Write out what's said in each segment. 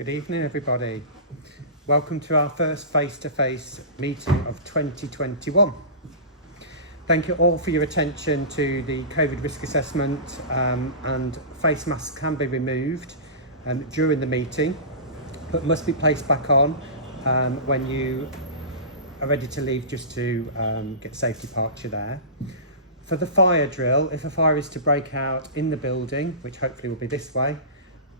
Good evening, everybody. Welcome to our first face-to-face meeting of 2021. Thank you all for your attention to the COVID risk assessment, and face masks can be removed during the meeting, but must be placed back on when you are ready to leave, just to get safe departure there. For the fire drill, if a fire is to break out in the building, which hopefully will be this way,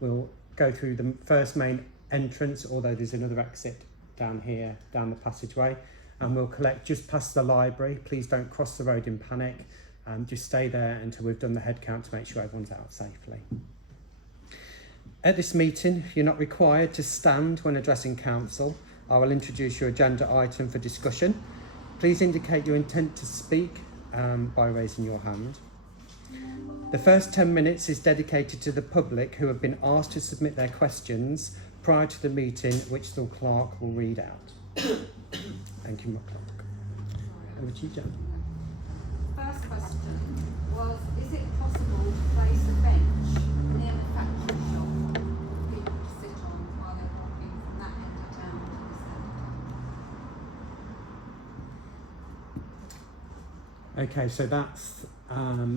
we'll go through the first main entrance, although there's another exit down here, down the passageway, and we'll collect just past the library. Please don't cross the road in panic, just stay there until we've done the head count to make sure everyone's out safely. At this meeting, you're not required to stand when addressing council. I will introduce your agenda item for discussion. Please indicate your intent to speak by raising your hand. The first 10 minutes is dedicated to the public who have been asked to submit their questions prior to the meeting, which the clerk will read out. Thank you, clerk. Over to you, Jan. First question was, is it possible to place a bench near the factory shop for people to sit on while they're walking from that end of town to this end? Okay, so that's,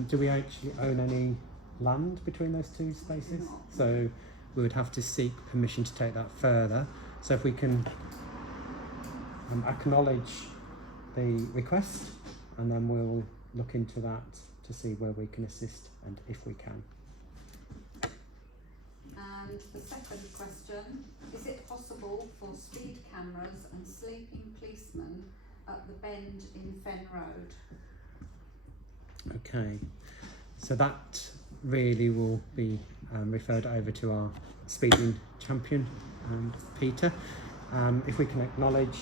do we actually own any land between those two spaces? No. So we would have to seek permission to take that further. So if we can acknowledge the request, and then we'll look into that to see where we can assist and if we can. And the second question, is it possible for speed cameras and sleeping policemen at the bend in Fen Road? Okay, so that really will be referred over to our speeding champion, Peter. If we can acknowledge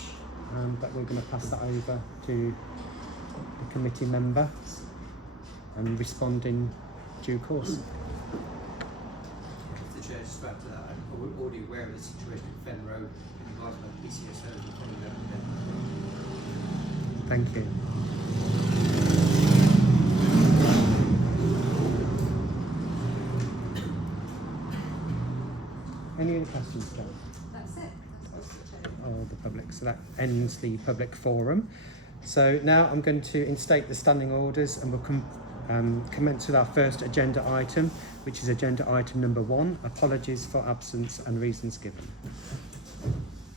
that we're going to pass that over to the committee member and respond in due course. The Chair, just about that, I'm already aware of the situation in Fen Road in regards to the PCSO and probably that. Thank you. Any other questions, John? That's it. That's what's the two. Or the public. So that ends the public forum. So now I'm going to instate the standing orders, and we'll commence with our first agenda item, which is agenda item number 1, apologies for absence and reasons given.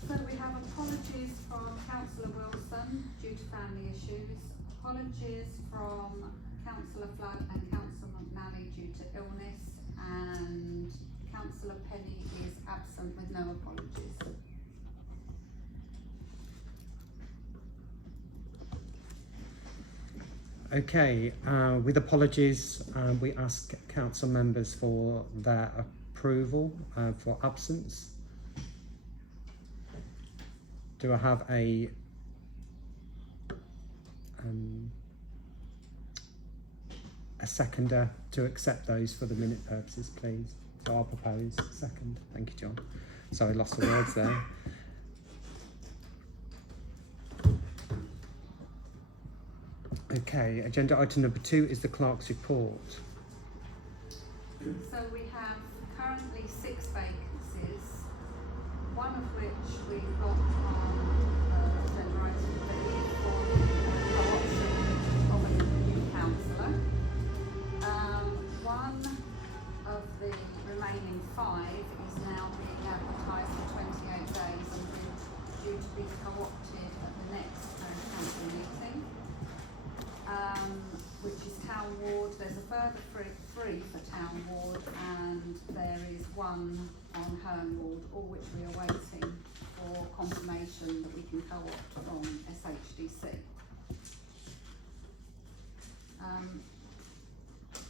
So we have apologies from Councillor Wilson due to family issues, apologies from Councillor Flood and Councillor McNally due to illness, and Councillor Penny is absent with no apologies. Okay, with apologies, we ask council members for their approval for absence. Do I have a seconder to accept those for the minute purposes, please? So I'll propose second. Thank you, John. Sorry, lost the words there. Okay, agenda item number 2 is the clerk's report. So we have currently 6 vacancies, one of which we've got on agenda item B for the co-option of a new councillor. One of the remaining 5 is now being advertised for 28 days and due to be co-opted at the next council meeting. Which is Town Ward. There's a further 3 for Town Ward, and there is 1 on Herne Ward, all which we are waiting for confirmation that we can co-opt from SHDC.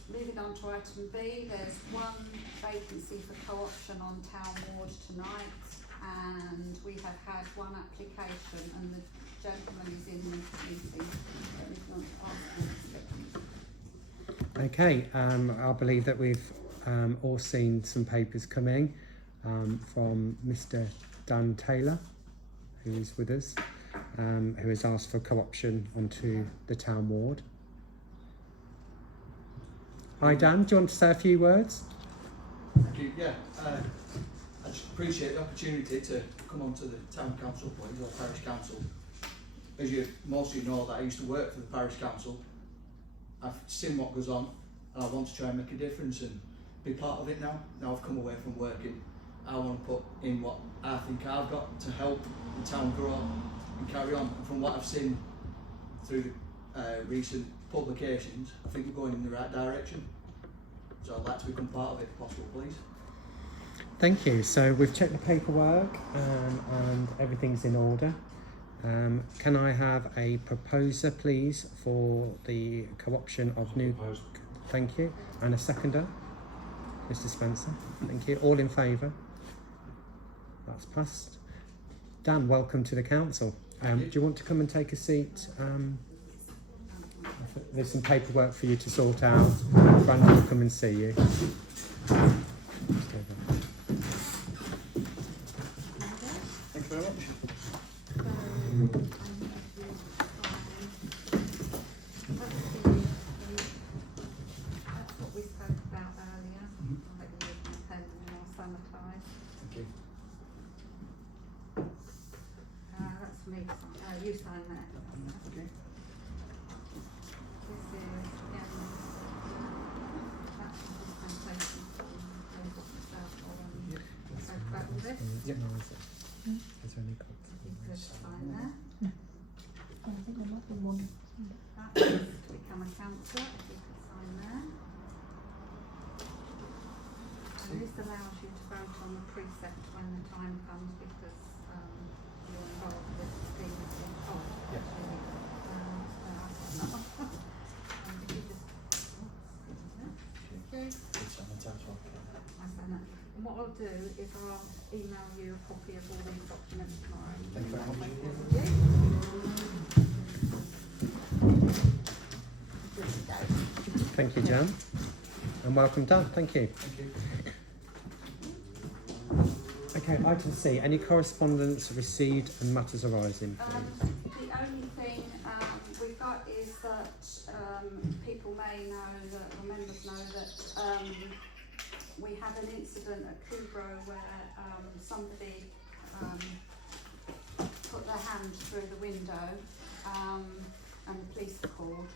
Moving on to item B, there's 1 vacancy for co-option on Town Ward tonight, and we have had 1 application, and the gentleman is in the meeting. Okay, I believe that we've all seen some papers coming from Mr. Dan Taylor, who is with us, who has asked for co-option onto the Town Ward. Hi Dan, do you want to say a few words? Thank you. Yeah, I just appreciate the opportunity to come onto the town council, please, or parish council. As you, most of you know, that I used to work for the parish council. I've seen what goes on, and I want to try and make a difference and be part of it now. Now I've come away from working, I want to put in what I think I've got to help the town grow and carry on. And from what I've seen through recent publications, I think we're going in the right direction. So I'd like to become part of it if possible, please. Thank you. So we've checked the paperwork and everything's in order. Can I have a proposer, please, for the co-option of new... Thank you. And a seconder? Mr Spencer. Thank you. All in favour? That's passed. Dan, welcome to the council. Do you want to come and take a seat? There's some paperwork for you to sort out. Brandon will come and see you. Thank you very much. That's what we spoke about earlier. I'll let you use my pen and then I'll sanitise. Thank you. That's for me to sign. You sign there. Okay. This is, again, that's the dispensation from Yep. spoke about all this. Yep. Is there any copies? You could sign there. I think there might be one. That is to become a councillor, if you could sign there. And this allows you to vote on the precept when the time comes because you're involved with the scheme. Yes. If you just, okay. And what I'll do is I'll email you a copy of all these documents tomorrow. Thank you very much. Thank you, Jan. And welcome, Dan. Thank you. Thank you. Okay, item C. Any correspondence received and matters arising, please? The only thing we've got is that people may know that, or members know that we had an incident at Kubro where somebody put their hand through the window and the police were called.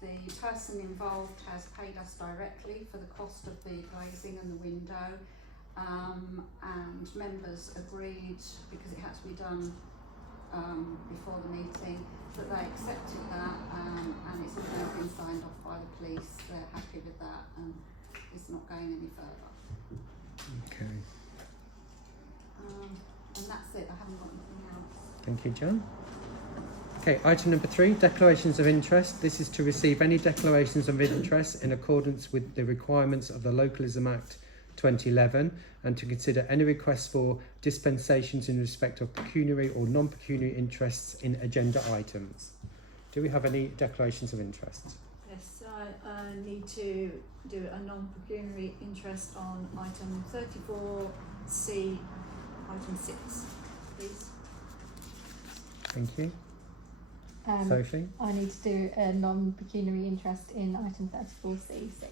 The person involved has paid us directly for the cost of the glazing and the window. And members agreed, because it had to be done before the meeting, that they accepted that and it's now been signed off by the police. They're happy with that and it's not going any further. Okay. And that's it, I haven't got anything else. Thank you, Jan. Okay, item number 3, declarations of interest. This is to receive any declarations of interest in accordance with the requirements of the Localism Act 2011 and to consider any requests for dispensations in respect of pecuniary or non-pecuniary interests in agenda items. Do we have any declarations of interest? Yes, I need to do a non-pecuniary interest on item 34C, item 6, please. Thank you. Sophie? I need to do a non-pecuniary interest in item 34C6.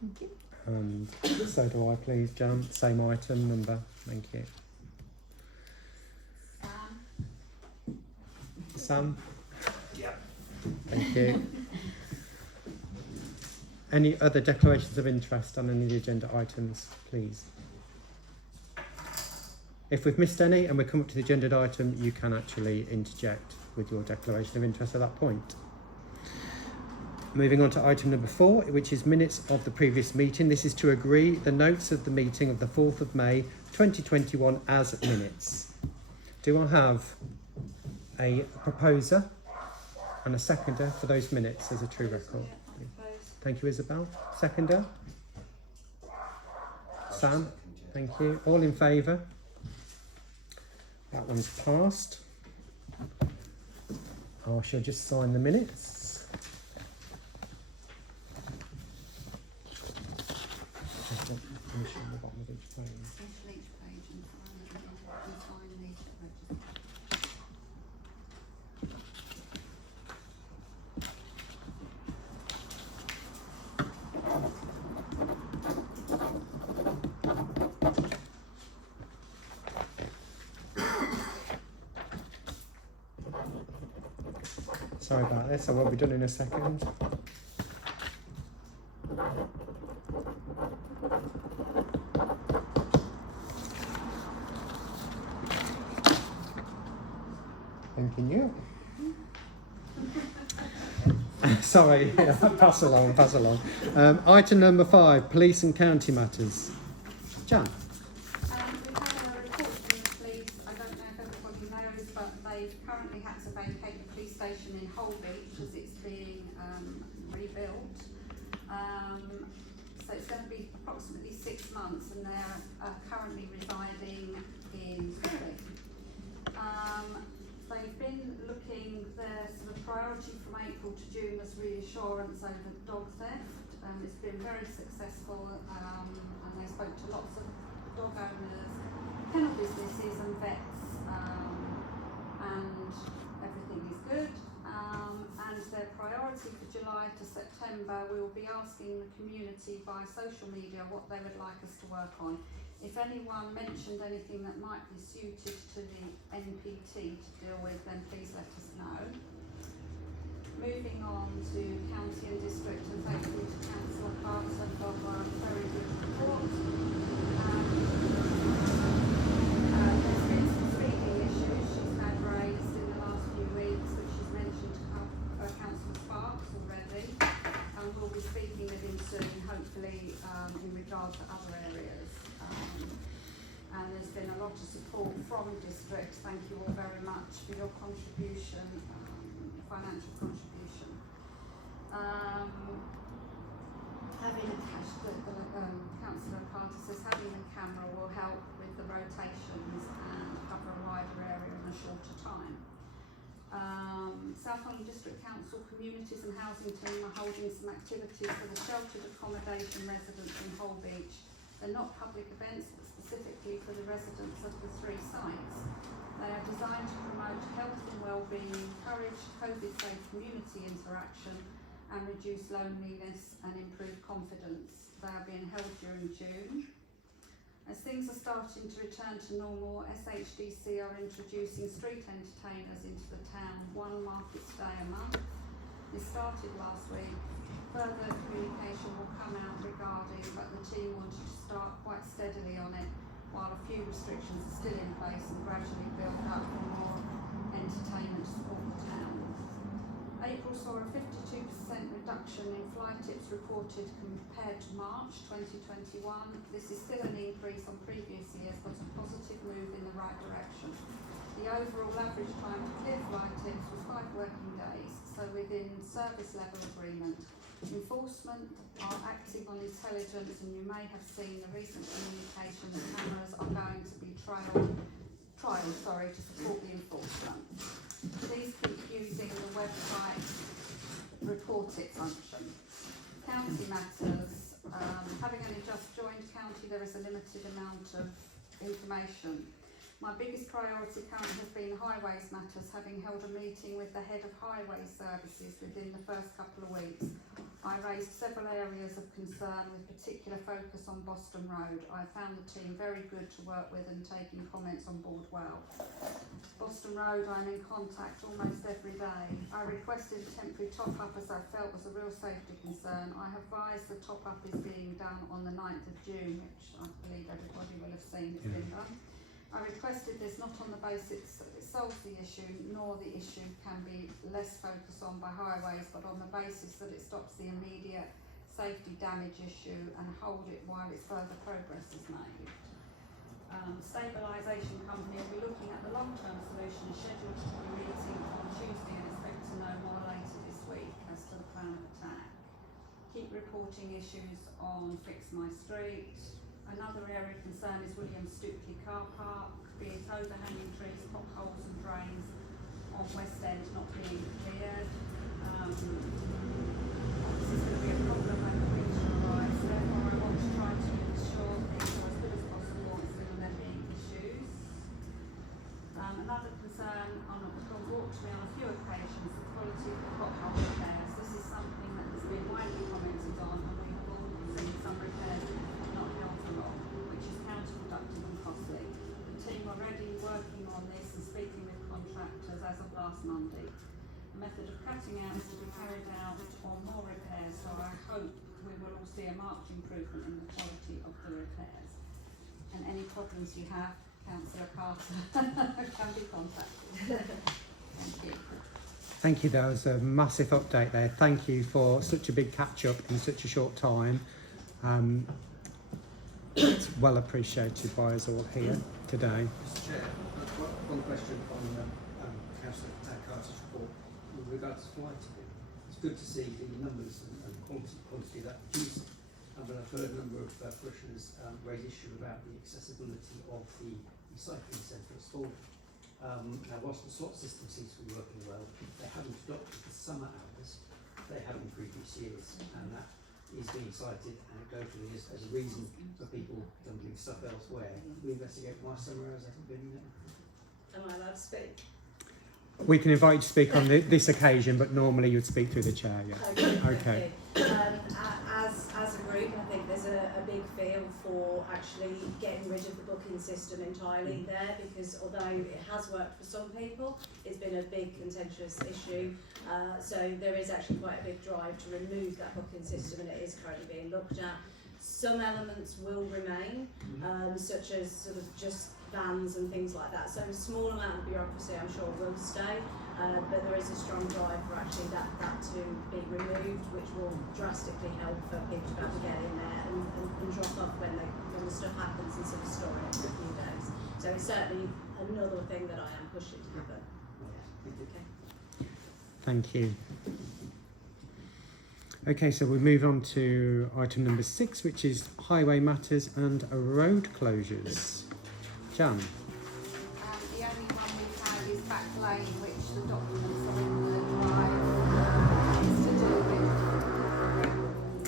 Thank you. And so do I, please, Jan. Same item number. Thank you. Sam? Yeah. Thank you. Any other declarations of interest on any of the agenda items, please? If we've missed any and we come up to the agenda item, you can actually interject with your declaration of interest at that point. Moving on to item number 4, which is minutes of the previous meeting. This is to agree the notes of the meeting of the 4th of May 2021 as minutes. Do I have a proposer and a seconder for those minutes as a true record? Thank you, Isabel. Seconder? Sam? Thank you. All in favour? That one's passed. I shall just sign the minutes. Finish on the bottom of each page. Finish each page and sign these pages. Sorry about this, I will be done in a second. Thanking you. Sorry, pass along. Item number 5, police and county matters. Jan? We've had a report from the police. I don't know if everybody knows, but they've currently had to vacate the police station in Holbeach as it's being rebuilt. So it's going to be approximately 6 months, and they're currently residing in Holbeach. They've been looking, their sort of priority from April to June was reassurance over dog theft. It's been very successful, and they spoke to lots of dog owners, kennel businesses and vets, and everything is good. And their priority for July to September, we will be asking the community by social media what they would like us to work on. If anyone mentioned anything that might be suited to the NPT to deal with, then please let us know. Moving on to county and district, and thank you to Councillor Carter for a very good report. There's been some speaking issues she's had raised in the last few weeks, which she's mentioned to Councillor Sparks already, and we'll be speaking with him soon, hopefully in regard to other areas. And there's been a lot of support from districts. Thank you all very much for your contribution, financial contribution. Having a Councillor Carter says having a camera will help with the rotations and cover a wider area in a shorter time. South Holland District Council Communities and Housing Team are holding some activities for the sheltered accommodation residents in Holbeach. They're not public events, but specifically for the residents of the 3 sites. They are designed to promote health and well-being, encourage COVID-safe community interaction, and reduce loneliness and improve confidence. They are being held during June. As things are starting to return to normal, SHDC are introducing street entertainers into the town, 1 market day a month. This started last week. Further communication will come out regarding, but the team wanted to start quite steadily on it while a few restrictions are still in place and gradually build up for more entertainment to support the town. April saw a 52% reduction in fly tips reported compared to March 2021. This is still an increase on previous years, but a positive move in the right direction. The overall average time to clear fly tips was 5 working days, so within service level agreement. Enforcement are acting on intelligence, and you may have seen the recent communication that cameras are going to be trialled to support the enforcement. Please keep using the website report it function. County matters. Having only just joined county, there is a limited amount of information. My biggest priority currently has been highways matters, having held a meeting with the head of highway services within the first couple of weeks. I raised several areas of concern with particular focus on Boston Road. I found the team very good to work with and taking comments on board well. Boston Road, I'm in contact almost every day. I requested a temporary top-up as I felt was a real safety concern. I have advised the top-up is being done on the 9th of June, which I believe everybody will have seen has been done. I requested this not on the basis that it solves the issue, nor the issue can be less focused on by highways, but on the basis that it stops the immediate safety damage issue and hold it while its further progress is made. Stabilisation company will be looking at the long-term solution, scheduled to be meeting on Tuesday, and expect to know more later this week as to the plan of attack. Keep reporting issues on Fix My Street. Another area of concern is William Stukeley car park, be it overhanging trees, potholes and drains on West End not being cleared. This is going to be a problem when the winter arrives, therefore I want to try to ensure things are as good as possible instead of there being issues. Another concern brought to me on a few occasions, the quality of the pothole repairs. This is something that has been widely commented on, and we have all seen some repairs not held for long, which is counterproductive and costly. The team are already working on this and speaking with contractors as of last Monday. A method of cutting out is to be carried out on more repairs, so I hope we will all see a marked improvement in the quality of the repairs. And any problems you have, Councillor Carter can be contacted. Thank you. Thank you, that was a massive update there. Thank you for such a big catch-up in such a short time. It's well appreciated by us all here today. Mr Chair, one question on Councillor Carter's report with regards to lighting. It's good to see the numbers and quantity that produced. But I've heard a number of parishioners raise issue about the accessibility of the recycling centre at Spalding. Now, whilst the slot system seems to be working well, they haven't adopted the summer hours they have in previous years, and that is being cited anecdotally as a reason for people dumping stuff elsewhere. We investigate why summer hours haven't been there. Am I allowed to speak? We can invite you to speak on this occasion, but normally you'd speak through the chair, yeah. Okay. As a group, I think there's a big feel for actually getting rid of the booking system entirely there, because although it has worked for some people, it's been a big contentious issue. So there is actually quite a big drive to remove that booking system, and it is currently being looked at. Some elements will remain, such as sort of just vans and things like that. So a small amount of bureaucracy, I'm sure, will stay, but there is a strong drive for actually that to be removed, which will drastically help for people to be able to get in there and drop off when the stuff happens and sort of store it for a few days. So it's certainly another thing that I am pushing to happen. Okay. Thank you. Okay, so we move on to item number 6, which is highway matters and road closures. Jan. The only one we've had is Back Lane, which the documents are in the drive. It's to do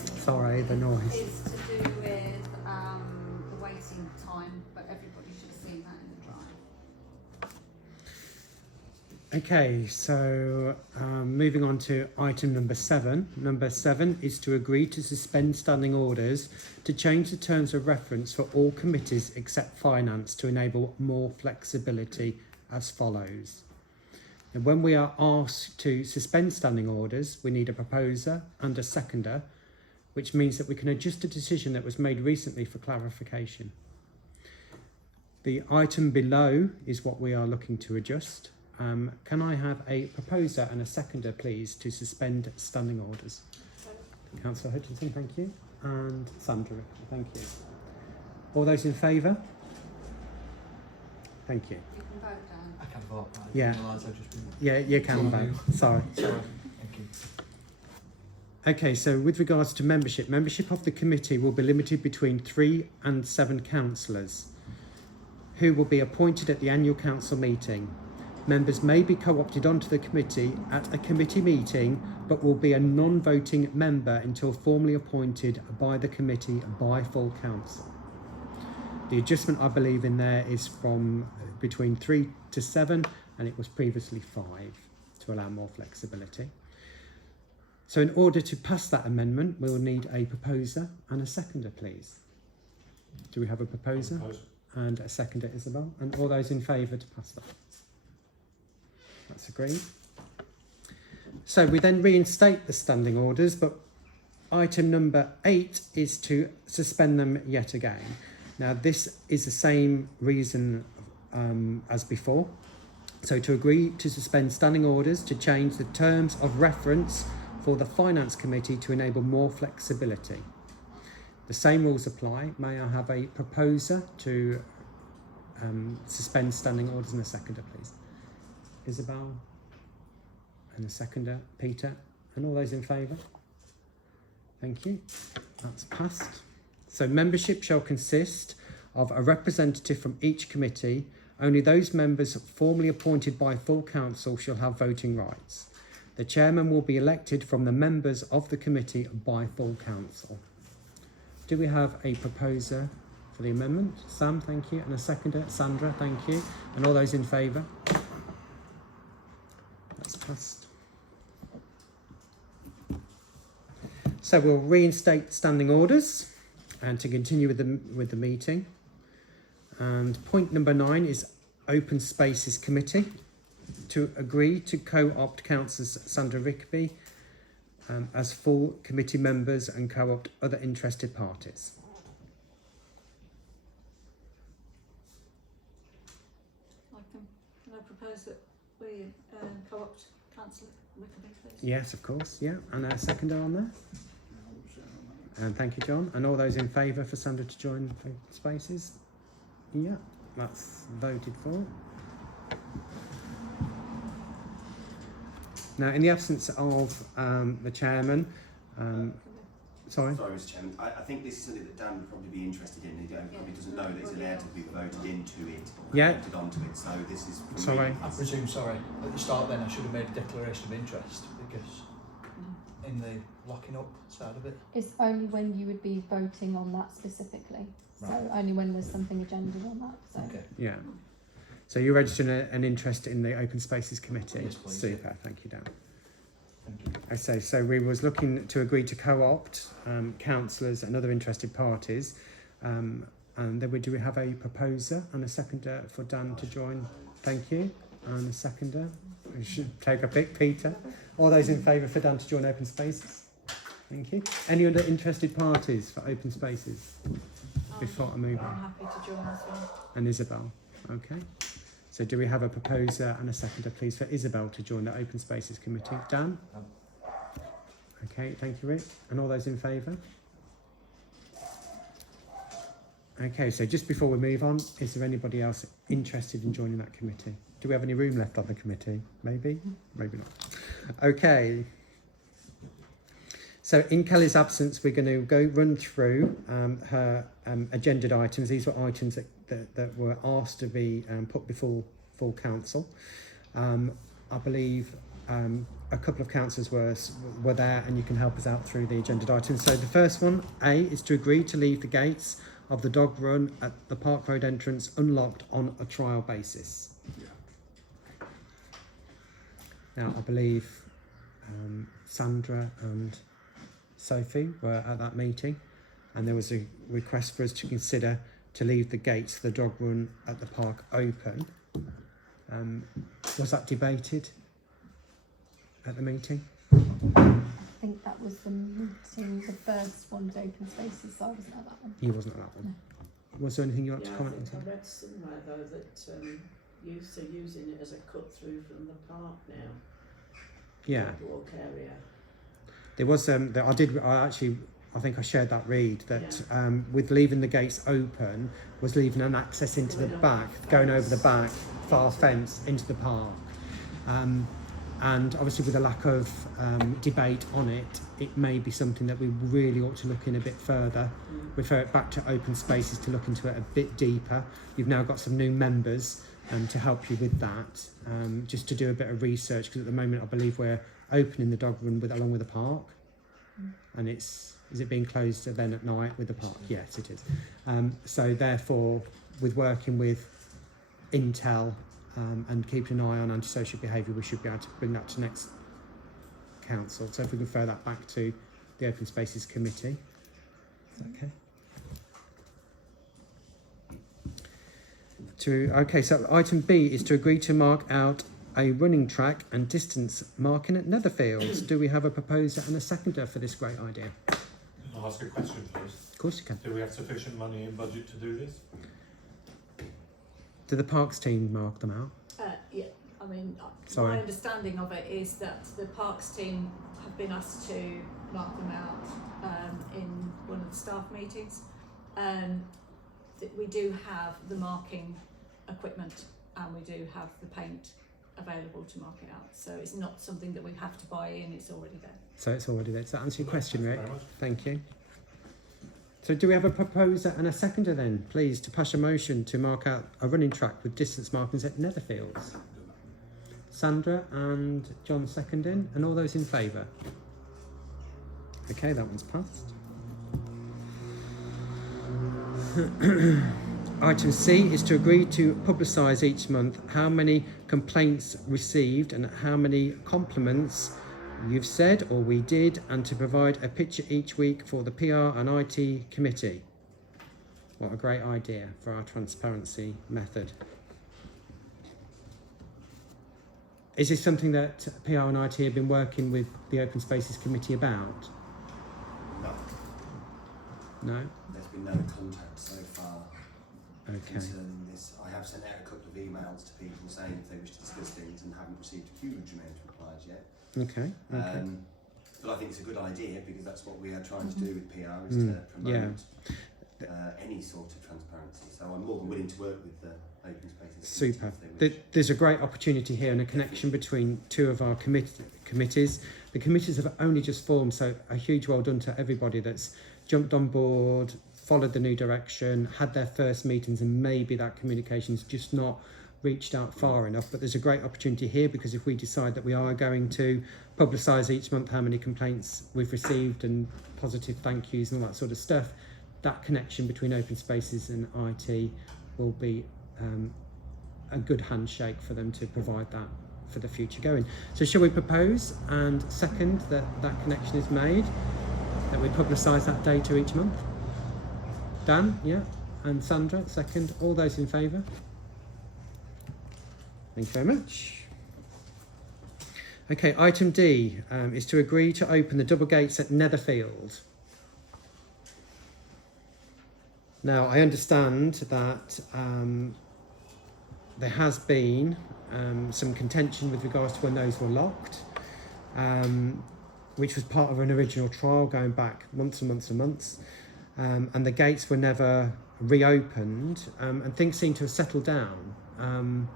with Sorry, the noise. It's to do with the waiting time, but everybody should have seen that in the drive. Okay, so moving on to item number 7. Number 7 is to agree to suspend standing orders to change the terms of reference for all committees except finance to enable more flexibility as follows. And when we are asked to suspend standing orders, we need a proposer and a seconder, which means that we can adjust a decision that was made recently for clarification. The item below is what we are looking to adjust. Can I have a proposer and a seconder, please, to suspend standing orders? Councillor Hutchinson, thank you. And Sandra, thank you. All those in favour? Thank you. You can vote down. I can vote. I Yeah. didn't realise I'd just been... Yeah, you can vote. Sorry. Sorry. Thank you. Okay, so with regards to membership of the committee will be limited between 3 and 7 councillors who will be appointed at the annual council meeting. Members may be co-opted onto the committee at a committee meeting, but will be a non-voting member until formally appointed by the committee by full council. The adjustment I believe in there is from between 3 to 7, and it was previously 5 to allow more flexibility. So in order to pass that amendment, we will need a proposer and a seconder, please. Do we have a proposer? And a seconder, Isabel? And all those in favour to pass that? That's agreed. So we then reinstate the standing orders, but item number 8 is to suspend them yet again. Now this is the same reason as before. So to agree to suspend standing orders to change the terms of reference for the Finance Committee to enable more flexibility. The same rules apply. May I have a proposer to suspend standing orders and a seconder, please? Isabel, and a seconder, Peter, and all those in favour? Thank you. That's passed. So membership shall consist of a representative from each committee. Only those members formally appointed by full council shall have voting rights. The chairman will be elected from the members of the committee by full council. Do we have a proposer for the amendment? Sam, thank you. And a seconder, Sandra, thank you. And all those in favour? That's passed. So we'll reinstate standing orders and to continue with the meeting. And point number 9 is Open Spaces Committee. to agree to co-opt councillors Sandra Rickaby as full committee members and co-opt other interested parties. Can I propose that we co-opt Councillor Wickerby, please? Yes, of course, yeah. And a seconder on there? And thank you, John. And all those in favour for Sandra to join the spaces? Yeah, that's voted for. Now, in the absence of the chairman, sorry? Sorry, Mr. Chairman. I think this is something that Dan would probably be interested in. He probably doesn't know that it's allowed to be voted into it or Yeah. voted onto it. So this is for Sorry. me. I presume, sorry, at the start then I should have made a declaration of interest because in the locking up side of it. It's only when you would be voting on that specifically. Right. So only when there's something agendaed on that. So Okay. Yeah. So you're registering an interest in the Open Spaces Committee? Yes, please. Super, thank you, Dan. Thank you. I say, so we was looking to agree to co-opt councillors and other interested parties. And then do we have a proposer and a seconder for Dan to join? Thank you. And a seconder. We should take a pick, Peter. All those in favour for Dan to join Open Spaces? Thank you. Any other interested parties for Open Spaces? Before I move I'm on. happy to join as well. And Isabel. Okay. So do we have a proposer and a seconder, please, for Isabel to join the Open Spaces Committee? Dan? Okay, thank you, Rick. And all those in favour? Okay, so just before we move on, is there anybody else interested in joining that committee? Do we have any room left on the committee? Maybe? Maybe not. Okay. So in Kelly's absence, we're going to run through her agendaed items. These were items that were asked to be put before full council. I believe a couple of councillors were there, and you can help us out through the agendaed items. So the first one, A, is to agree to leave the gates of the dog run at the Park Road entrance unlocked on a trial basis. Now, I believe Sandra and Sophie were at that meeting, and there was a request for us to consider to leave the gates of the dog run at the park open. Was that debated at the meeting? I think that was the meeting, the first one was Open Spaces, so I wasn't at that one. He wasn't at that one. Was there anything you want to comment on? I read somewhere though that youth are using it as a cut through from the park now. Yeah. Walk area. There was I think I shared that read that with leaving the gates open was leaving an access into the back, going over the back, far fence into the park. And obviously with a lack of debate on it, it may be something that we really ought to look in a bit further, refer it back to Open Spaces to look into it a bit deeper. You've now got some new members to help you with that, just to do a bit of research, because at the moment I believe we're opening the dog run along with the park, and is it being closed then at night with the park? Yes, it is. So therefore, with working with Intel and keeping an eye on antisocial behaviour, we should be able to bring that to next council. So if we can refer that back to the Open Spaces Committee. Is that okay? Okay, so item B is to agree to mark out a running track and distance marking at Netherfields. Do we have a proposer and a seconder for this great idea? I'll ask a question, please. Of course you can. Do we have sufficient money in budget to do this? Do the Parks team mark them out? Yeah, I mean, Sorry. my understanding of it is that the Parks team have been asked to mark them out in one of the staff meetings. We do have the marking equipment and we do have the paint available to mark it out. So it's not something that we have to buy in, it's already there. So it's already there. Does that answer your question, Rick? Very much. Thank you. So do we have a proposer and a seconder then, please, to pass a motion to mark out a running track with distance markings at Netherfields? Sandra and John seconding, and all those in favour? Okay, that one's passed. Item C is to agree to publicise each month how many complaints received and how many compliments you've said or we did, and to provide a picture each week for the PR and IT committee. What a great idea for our transparency method. Is this something that PR and IT have been working with the Open Spaces Committee about? No, No? there's been no contact so far Okay. concerning this. I have sent out a couple of emails to people saying if they wish to discuss things and haven't received a huge amount of replies yet. Okay. Okay. But I think it's a good idea because that's what we are trying to do with PR is to promote any sort of transparency. So I'm more than willing to work with the Open Spaces Super. Committee if they wish. There's a great opportunity here and a connection between two of our committees. The committees have only just formed, so a huge well done to everybody that's jumped on board, followed the new direction, had their first meetings, and maybe that communication's just not reached out far enough. But there's a great opportunity here because if we decide that we are going to publicise each month how many complaints we've received and positive thank yous and all that sort of stuff, that connection between Open Spaces and IT will be a good handshake for them to provide that for the future going. So shall we propose and second that that connection is made, that we publicise that data each month? Dan, yeah, and Sandra, second. All those in favour? Thank you very much. Okay, item D is to agree to open the double gates at Netherfield. Now, I understand that there has been some contention with regards to when those were locked, which was part of an original trial going back months and months and months. And the gates were never reopened, and things seem to have settled down.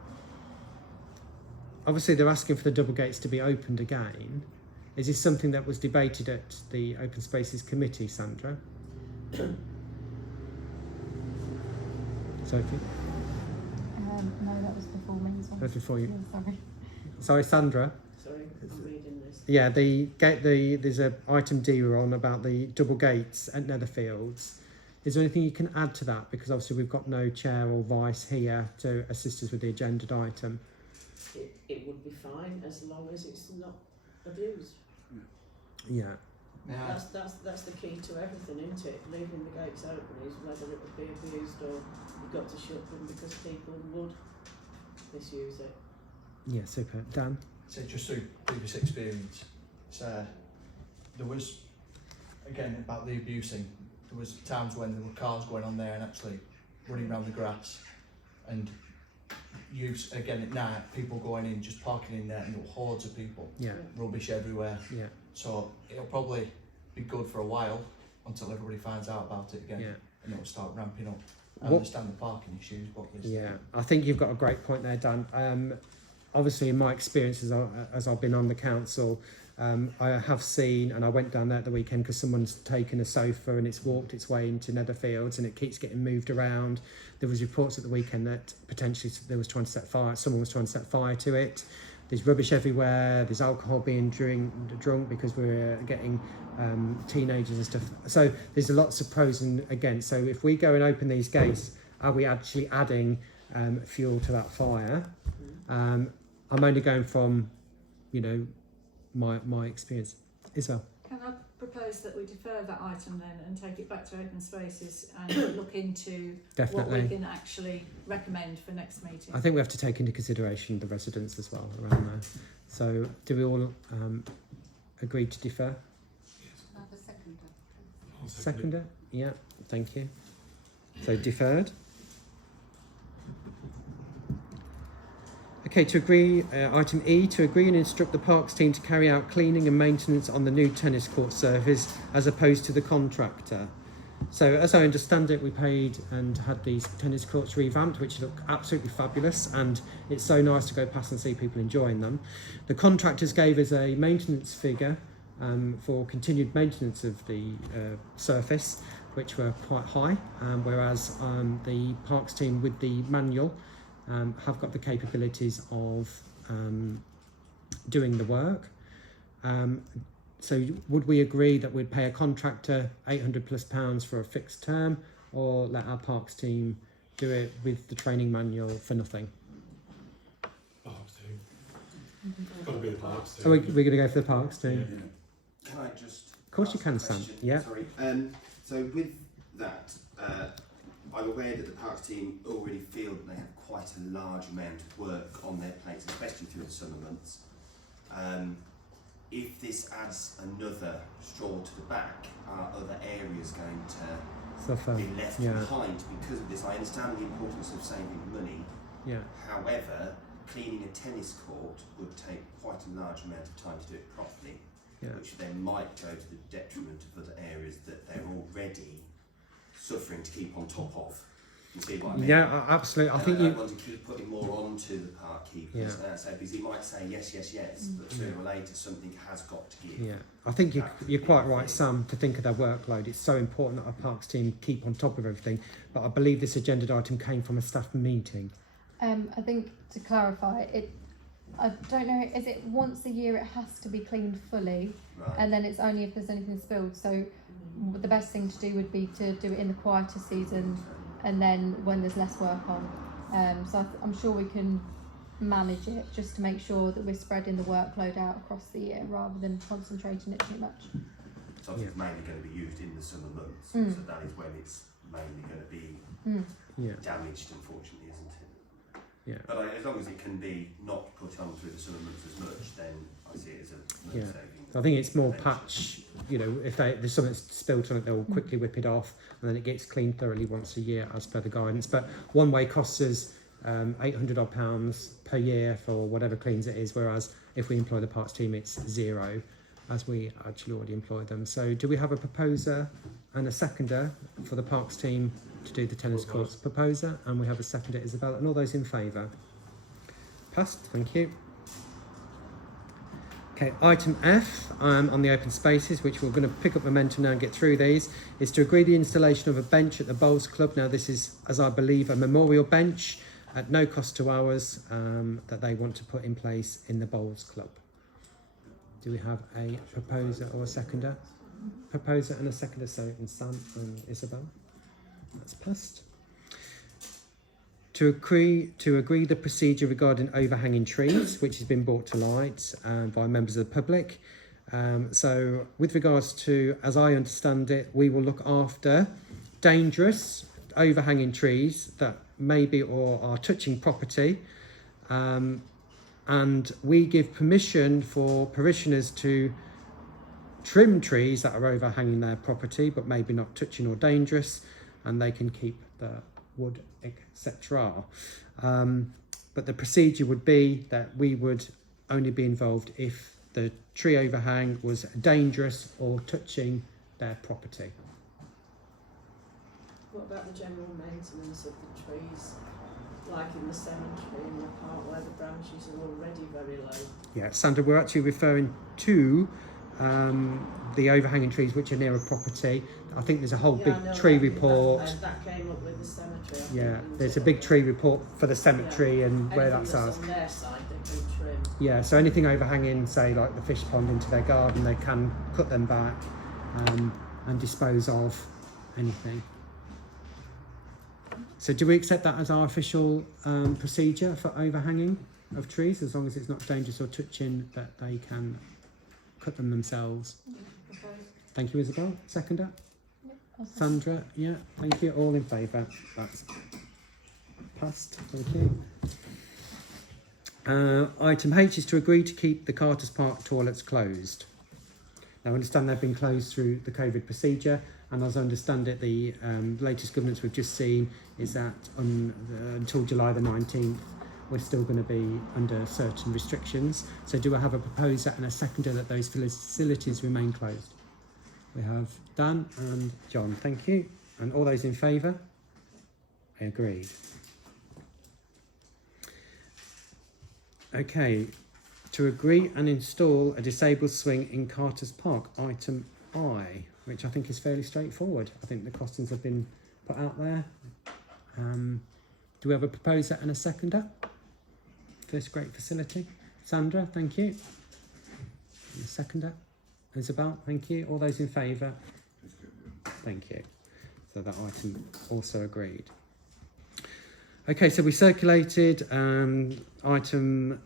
Obviously, they're asking for the double gates to be opened again. Is this something that was debated at the Open Spaces Committee, Sandra? Sophie? No, that was before me as well. That was before you. Yeah, sorry. Sorry, Sandra. Sorry, I'm reading this. Yeah, there's a item D we're on about the double gates at Netherfields. Is there anything you can add to that? Because obviously we've got no chair or vice here to assist us with the agenda item. It would be fine as long as it's not abused. Yeah. Now, That's the key to everything, isn't it? Leaving the gates open is whether it would be abused or you've got to shut them because people would misuse it. Yeah, super. Dan? so just through previous experience, there was, again, about the abusing, there was times when there were cars going on there and actually running around the grass, and use, again at night, people going in, just parking in there, and there were hordes of people, Yeah. rubbish everywhere. Yeah. So it'll probably be good for a while until everybody finds out about it again, Yeah. and it'll start ramping up. I What- understand the parking issues, but there's Yeah, I think you've got a great point there, Dan. Obviously, in my experience as I've been on the council, I have seen, and I went down there at the weekend because someone's taken a sofa and it's walked its way into Netherfields and it keeps getting moved around. There was reports at the weekend that potentially someone was trying to set fire to it. There's rubbish everywhere. There's alcohol being drunk because we're getting teenagers and stuff. So there's lots of pros and against. So if we go and open these gates, are we actually adding fuel to that fire? I'm only going from, my experience. Isabel? Can I propose that we defer that item then and take it back to open spaces and look into what we Definitely. can actually recommend for next meeting? I think we have to take into consideration the residents as well around there. So do we all agree to defer? Have a second. I'll second it. Seconder? Yeah, thank you. So deferred. Okay, to agree, item E, to agree and instruct the parks team to carry out cleaning and maintenance on the new tennis court surface as opposed to the contractor. So as I understand it, we paid and had these tennis courts revamped, which look absolutely fabulous, and it's so nice to go past and see people enjoying them. The contractors gave us a maintenance figure for continued maintenance of the surface, which were quite high, whereas the parks team with the manual have got the capabilities of doing the work. So would we agree that we'd pay a contractor £800+ for a fixed term, or let our parks team do it with the training manual for nothing? Parks team. It's got to be the parks team. So we're going to go for the parks team? Yeah. Can I just? Of course you ask can, a Sam. question? Yeah. Sorry. So with that, I'm aware that the Parks team already feel that they have quite a large amount of work on their plates, especially through the summer months. If this adds another straw to the back, are other areas going to Suffer. be left Yeah. behind because of this? I understand the importance of saving money. Yeah. However, cleaning a tennis court would take quite a large amount of time to do it properly, Yeah. which then might go to the detriment of other areas that they're already suffering to keep on top of. You see what I mean? Yeah, absolutely. I think don't you. want to keep putting more onto the park keepers, so because he might say yes, yes, yes, but sooner or later something has got to give. Yeah, I think you're quite right, Sam, to think of their workload. It's so important that our parks team keep on top of everything. But I believe this agenda item came from a staff meeting. I think to clarify, I don't know, is it once a year it has to be cleaned fully, Right. and then it's only if there's anything spilled? So the best thing to do would be to do it in the quieter season, and then when there's less work on. So I'm sure we can manage it just to make sure that we're spreading the workload out across the year rather than concentrating it too much. So it's mainly going to be used in the summer months, so that is when it's mainly going to be damaged, unfortunately, isn't it? Yeah. But as long as it can be not put on through the summer months as much, then I see it as a money saving. I think it's more patch, you know, if there's something spilled on it, they'll quickly whip it off, and then it gets cleaned thoroughly once a year as per the guidance. But one way costs us £800 odd per year for whatever cleans it is, whereas if we employ the parks team, it's £0, as we actually already employ them. So do we have a proposer and a seconder for the parks team to do the tennis courts? Proposer, and we have a seconder, Isabel, and all those in favour? Passed, thank you. Okay, item F on the open spaces, which we're going to pick up momentum now and get through these, is to agree the installation of a bench at the Bowls Club. Now this is, as I believe, a memorial bench at no cost to ours that they want to put in place in the Bowls Club. Do we have a proposer or a seconder? Proposer and a seconder, so in Sam and Isabel. That's passed. To agree the procedure regarding overhanging trees, which has been brought to light by members of the public. So with regards to, as I understand it, we will look after dangerous overhanging trees that maybe or are touching property, and we give permission for parishioners to trim trees that are overhanging their property but maybe not touching or dangerous, and they can keep the wood, etc. But the procedure would be that we would only be involved if the tree overhang was dangerous or touching their property. What about the general maintenance of the trees, like in the cemetery in the park where the branches are already very low? Yeah, Sandra, we're actually referring to the overhanging trees which are near a property. I think there's a whole big tree report. That came up with the cemetery. Yeah, there's a big tree report for the cemetery and where that's ours. on their side they can trim. Yeah, so anything overhanging, say like the fish pond into their garden, they can cut them back and dispose of anything. So do we accept that as our official procedure for overhanging of trees, as long as it's not dangerous or touching, that they can cut them themselves? Thank you, Isabel. Seconder? Sandra? Yeah, thank you. All in favour? That's passed. Thank you. Item H is to agree to keep the Carter's Park toilets closed. Now, I understand they've been closed through the COVID procedure, and as I understand it, the latest governance we've just seen is that until July the 19th, we're still going to be under certain restrictions. So do I have a proposer and a seconder that those facilities remain closed? We have Dan and John. Thank you. And all those in favour? Agreed. Okay, to agree and install a disabled swing in Carter's Park, item I, which I think is fairly straightforward. I think the costings have been put out there. Do we have a proposer and a seconder for this great facility? Sandra, thank you. And a seconder? Isabel, thank you. All those in favour? Thank you. So that item also agreed. Okay, so we circulated item,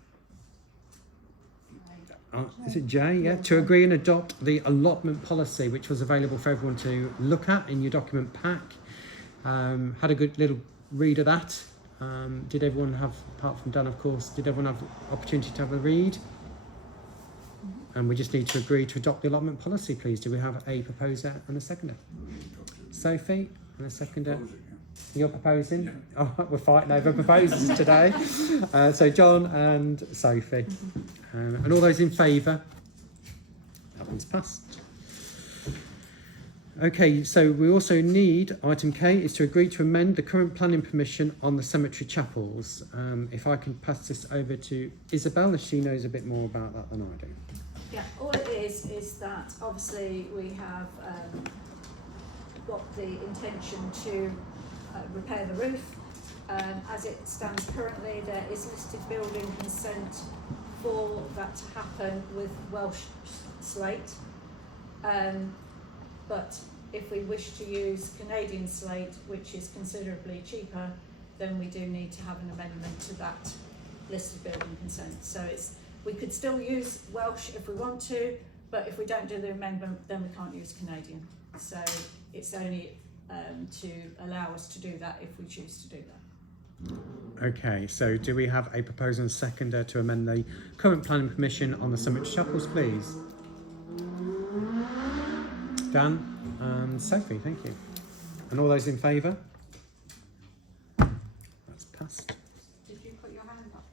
is it J? Yeah, to agree and adopt the allotment policy, which was available for everyone to look at in your document pack. Had a good little read of that. Did everyone have, apart from Dan of course, did everyone have opportunity to have a read? And we just need to agree to adopt the allotment policy, please. Do we have a proposer and a seconder? Sophie and a seconder. You're proposing? Yeah. Oh, we're fighting over proposers today. So John and Sophie. And all those in favour? That one's passed. Okay, so we also need, item K, is to agree to amend the current planning permission on the cemetery chapels. If I can pass this over to Isabel, as she knows a bit more about that than I do. Yeah, all it is that obviously we have got the intention to repair the roof. As it stands currently, there is listed building consent for that to happen with Welsh slate. But if we wish to use Canadian slate, which is considerably cheaper, then we do need to have an amendment to that listed building consent. So we could still use Welsh if we want to, but if we don't do the amendment, then we can't use Canadian. So it's only to allow us to do that if we choose to do that. Okay, so do we have a proposer and seconder to amend the current planning permission on the cemetery chapels, please? Dan and Sophie, thank you. And all those in favour? That's passed. Did you put your hand up,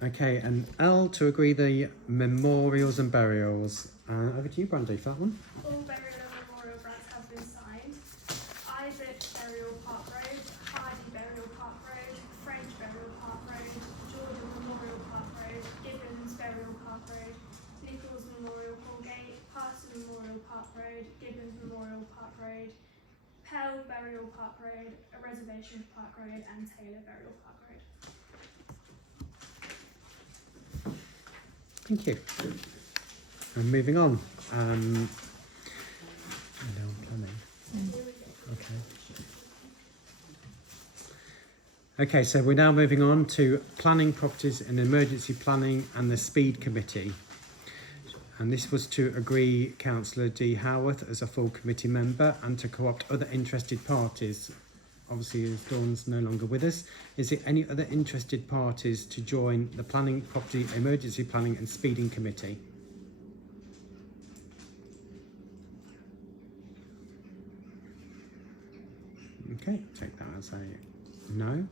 Peter? Okay, and L to agree the memorials and burials. Over to you, Brandy, for that one. All burial and memorial grants have been signed. Isaac Burial Park Road, Hardy Burial Park Road, French Burial Park Road, Jordan Memorial Park Road, Gibbons Burial Park Road, Nichols Memorial Hallgate, Parson Memorial Park Road, Gibbons Memorial Park Road, Pell Burial Park Road, a Reservation Park Road, and Taylor Burial Park Road. Thank you. And moving on. Planning. Okay. Okay, so we're now moving on to planning, properties and emergency planning and the speed committee. And this was to agree Councillor D. Howarth as a full committee member and to co-opt other interested parties. Obviously, as Dawn's no longer with us, is there any other interested parties to join the planning, property, emergency planning and speeding committee? Okay, take that as a no.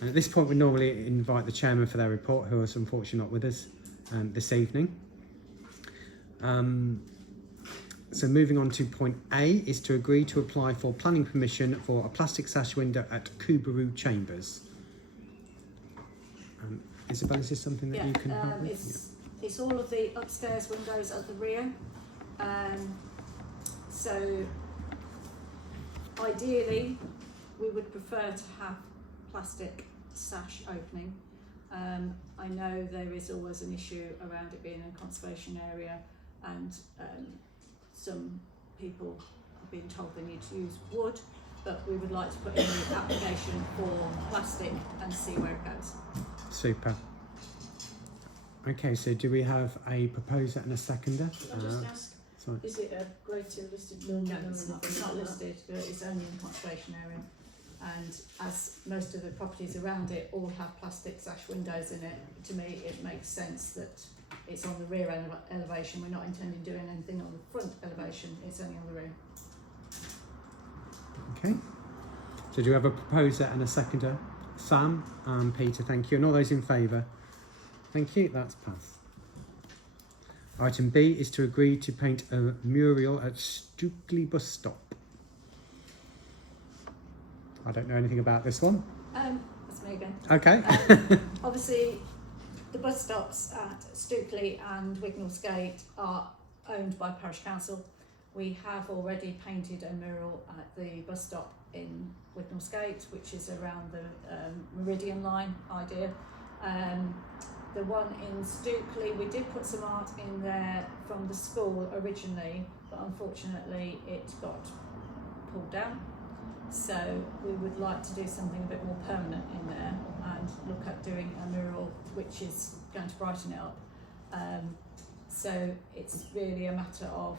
And at this point, we normally invite the chairman for their report, who is unfortunately not with us this evening. So moving on to point A is to agree to apply for planning permission for a plastic sash window at Kubaru Chambers. Isabel, is this something that you can help with? It's all of the upstairs windows at the rear. So ideally, we would prefer to have plastic sash opening. I know there is always an issue around it being a conservation area, and some people have been told they need to use wood, but we would like to put in the application for plastic and see where it goes. Super. Okay, so do we have a proposer and a seconder? Can I just ask, Sorry. is it a greater listed building? No, or it's not anything like that? listed, but it's only in conservation area. And as most of the properties around it all have plastic sash windows in it, to me it makes sense that it's on the rear elevation. We're not intending doing anything on the front elevation, it's only on the rear. Okay. So do we have a proposer and a seconder? Sam and Peter, thank you. And all those in favour? Thank you, that's passed. Item B is to agree to paint a mural at Stukely bus stop. I don't know anything about this one. That's me again. Okay. Obviously, the bus stops at Stukely and Wignall's Gate are owned by Parish Council. We have already painted a mural at the bus stop in Wignall's Gate, which is around the Meridian line idea. The one in Stukely, we did put some art in there from the school originally, but unfortunately it got pulled down. So we would like to do something a bit more permanent in there and look at doing a mural which is going to brighten it up. So it's really a matter of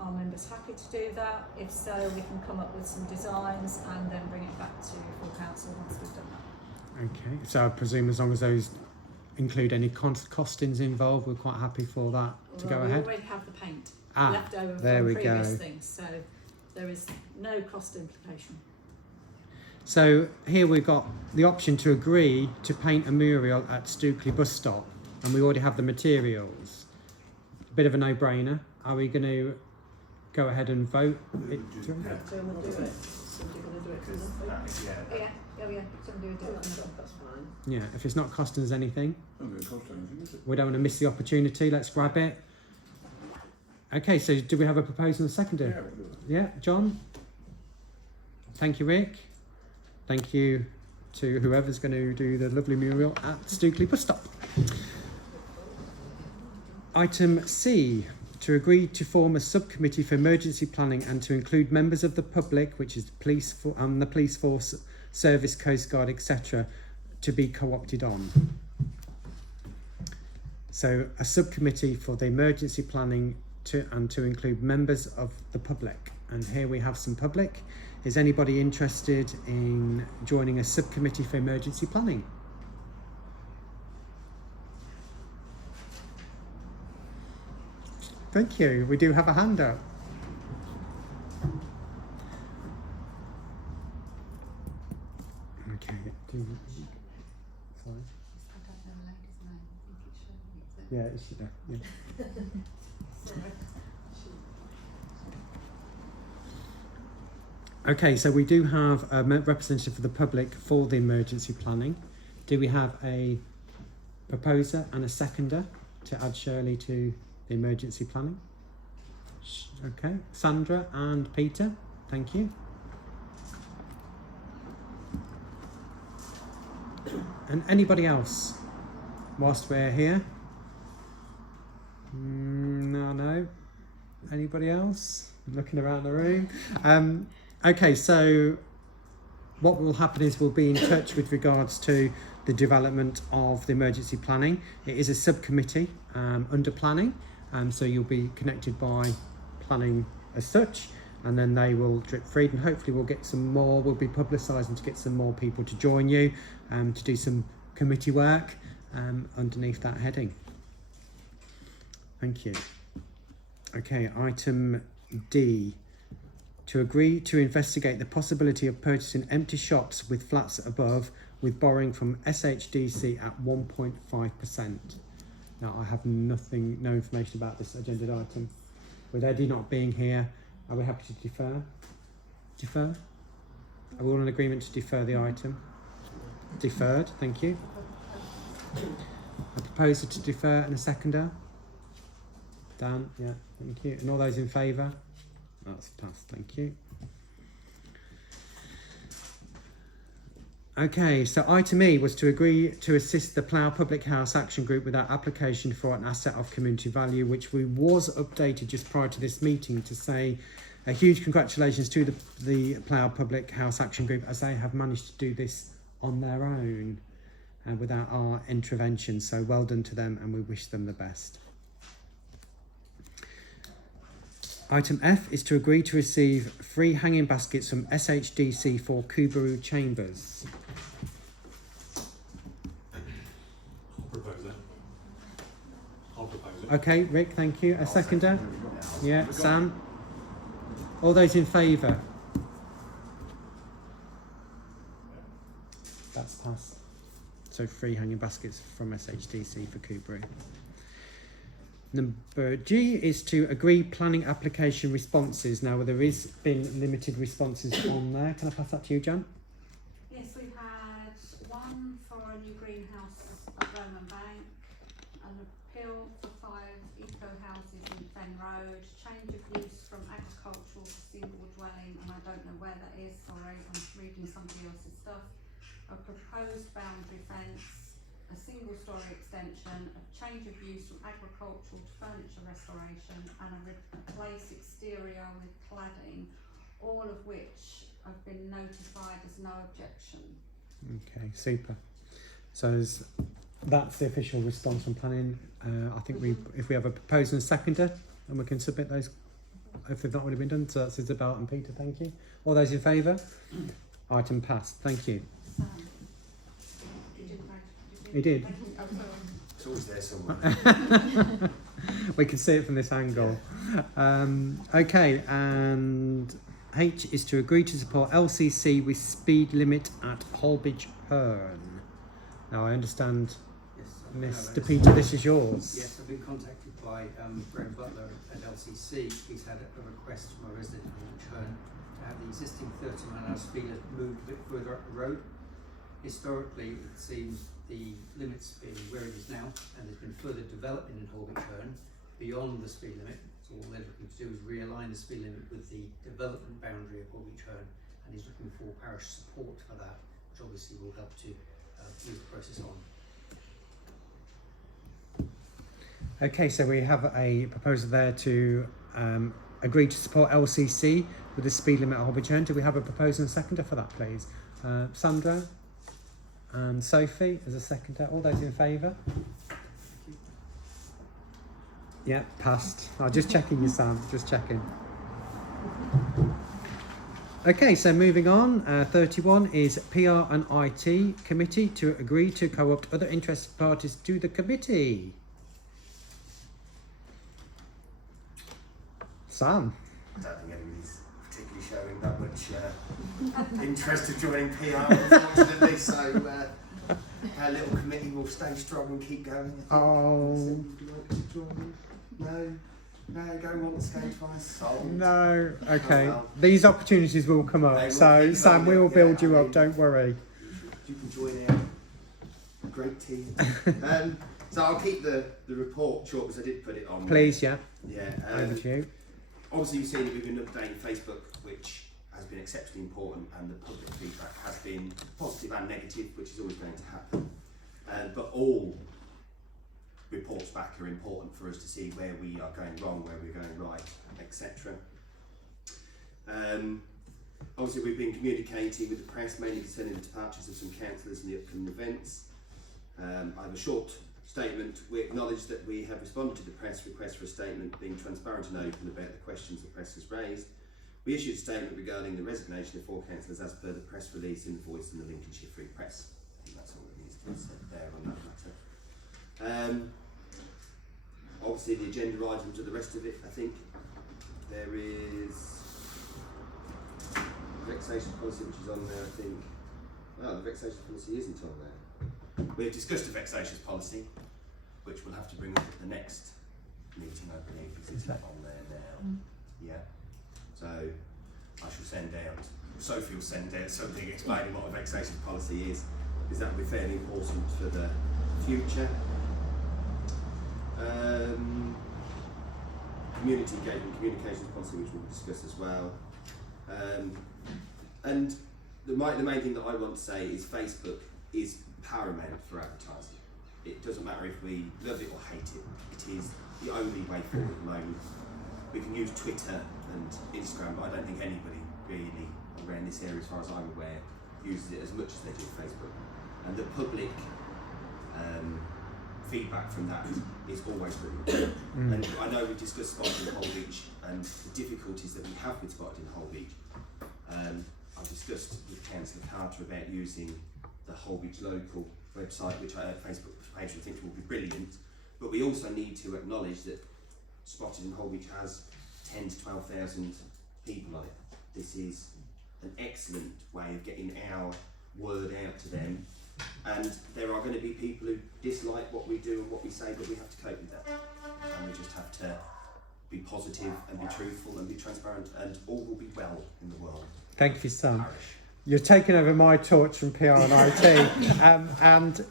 our members happy to do that? If so, we can come up with some designs and then bring it back to full council once we've done that. Okay, so I presume as long as those include any costings involved, we're quite happy for that to go We ahead. already have the paint Ah, left over there from we previous go. things, so there is no cost implication. So here we've got the option to agree to paint a mural at Stukely bus stop, and we already have the materials. A bit of a no-brainer. Are we going to go ahead and vote it through? So we'll do it. Somebody going to do it for nothing? Oh yeah, somebody will do it. That's fine. Yeah, if it's not costing us anything, Not going to cost anything, is it? we don't want to miss the opportunity. Let's grab it. Okay, so do we have a proposal and a seconder? Yeah, we'll do that. Yeah, John. Thank you, Rick. Thank you to whoever's going to do the lovely mural at Stukely bus stop. Item C, to agree to form a subcommittee for emergency planning and to include members of the public, which is the police force, service, coast guard, etc., to be co-opted on. So a subcommittee for the emergency planning to include members of the public. And here we have some public. Is anybody interested in joining a subcommittee for emergency planning? Thank you. We do have a hand up. Okay. Sorry. I don't know the lady's name. I think it should be. Yeah, it should. Yeah. Okay, so we do have a representative for the public for the emergency planning. Do we have a proposer and a seconder to add Shirley to the emergency planning? Okay, Sandra and Peter, thank you. And anybody else whilst we're here? No. Anybody else? I'm looking around the room. Okay, so what will happen is we'll be in touch with regards to the development of the emergency planning. It is a subcommittee under planning, so you'll be connected by planning as such, and then they will drip feed, and hopefully we'll get some more, we'll be publicising to get some more people to join you to do some committee work underneath that heading. Thank you. Okay, item D. To agree to investigate the possibility of purchasing empty shops with flats above with borrowing from SHDC at 1.5%. Now I have no information about this agenda item. With Eddie not being here, are we happy to defer? Defer? Are we all in agreement to defer the item? Deferred, thank you. A proposer to defer and a seconder? Dan, yeah, thank you. And all those in favour? That's passed, thank you. Okay, so item E was to agree to assist the Plough Public House Action Group with our application for an asset of community value, which we was updated just prior to this meeting to say a huge congratulations to the Plough Public House Action Group, as they have managed to do this on their own without our intervention. So well done to them, and we wish them the best. Item F is to agree to receive free hanging baskets from SHDC for Kubaru Chambers. I'll propose it. Okay, Rick, thank you. A seconder? Yeah, Sam? All those in favour? That's passed. So free hanging baskets from SHDC for Kubaru. Number G is to agree planning application responses. Now, there has been limited responses on there. Can I pass that to you, Jan? Yes, we've had one for a new greenhouse at Roman Bank, an appeal for 5 eco houses in Fen Road, change of use from agricultural to single dwelling, and I don't know where that is, sorry, I'm reading somebody else's stuff, a proposed boundary fence, a single story extension, a change of use from agricultural to furniture restoration, and a replace exterior with cladding, all of which have been notified as no objection. Okay, super. So that's the official response from planning. I think if we have a proposer and seconder, and we can submit those if they've not already been done. So that's Isabel and Peter, thank you. All those in favour? Item passed, thank you. He did. It's always there somewhere. We can see it from this angle. Okay, and H is to agree to support LCC with speed limit at Holbeach Parish. Now I understand, Yes. Mr. Peter, this is yours. Yes, I've been contacted by Graham Butler at LCC. He's had a request from a resident in Holbeach to have the existing 30-mile-an-hour speed limit moved a bit further up the road. Historically, it seems the limit's been where it is now, and there's been further development in Holbeach beyond the speed limit. So all they're looking to do is realign the speed limit with the development boundary of Holbeach, and he's looking for parish support for that, which obviously will help to move the process on. Okay, so we have a proposal there to agree to support LCC with the speed limit at Holbeach. Do we have a proposer and seconder for that, please? Sandra and Sophie as a seconder. All those in favour? Yeah, passed. I'm just checking you, Sam. Just checking. Okay, so moving on. 31 is PR and IT committee to agree to co-opt other interested parties to the committee. Sam. I don't think anybody's particularly showing that much interest of joining PR, unfortunately. So our little committee will stay strong and keep going. Oh. Would you like to join? No, going on the skate twice. Oh. No. Okay. Oh, well. These opportunities will come They up. will So keep Sam, we coming will up, build yeah, you I up. mean, Don't worry. You can join our great team. So I'll keep the report short because I did put it on. Please, yeah. Yeah. Over to you. Obviously, you've seen that we've been updating Facebook, which has been exceptionally important, and the public feedback has been positive and negative, which is always going to happen. But all reports back are important for us to see where we are going wrong, where we're going right, etc. Obviously, we've been communicating with the press, mainly concerning the departures of some councillors and the upcoming events. I have a short statement. We acknowledge that we have responded to the press request for a statement being transparent and open about the questions the press has raised. We issued a statement regarding the resignation of 4 councillors as per the press release in the Voice and the Lincolnshire Free Press. I think that's all that needs to be said there on that matter. Obviously the agenda items are the rest of it. I think there is vexation policy, which is on there, I think. Oh, the vexation policy isn't on there. We've discussed the vexatious policy, which we'll have to bring up at the next meeting, I believe, because it's not on there now. Yeah. So I shall send out, Sophie will send out something explaining what a vexatious policy is, because that will be fairly important for the future. Community engagement, communications policy, which we'll discuss as well. And the main thing that I want to say is Facebook is paramount for advertising. It doesn't matter if we love it or hate it, it is the only way forward at the moment. We can use Twitter and Instagram, but I don't think anybody really around this area, as far as I'm aware, uses it as much as they do Facebook. And the public feedback from that is always really good. And I know we've discussed spotted in Holbeach and the difficulties that we have with spotted in Holbeach. I've discussed with Councillor Carter about using the Holbeach local website, which I Facebook page I think will be brilliant, but we also need to acknowledge that Spotted in Holbeach has 10 to 12,000 people on it. This is an excellent way of getting our word out to them, and there are going to be people who dislike what we do and what we say, but we have to cope with that, and we just have to be positive and be truthful and be transparent, and all will be well in the world. Thank you, Sam. Parish. You've taken over my torch from PR and IT, and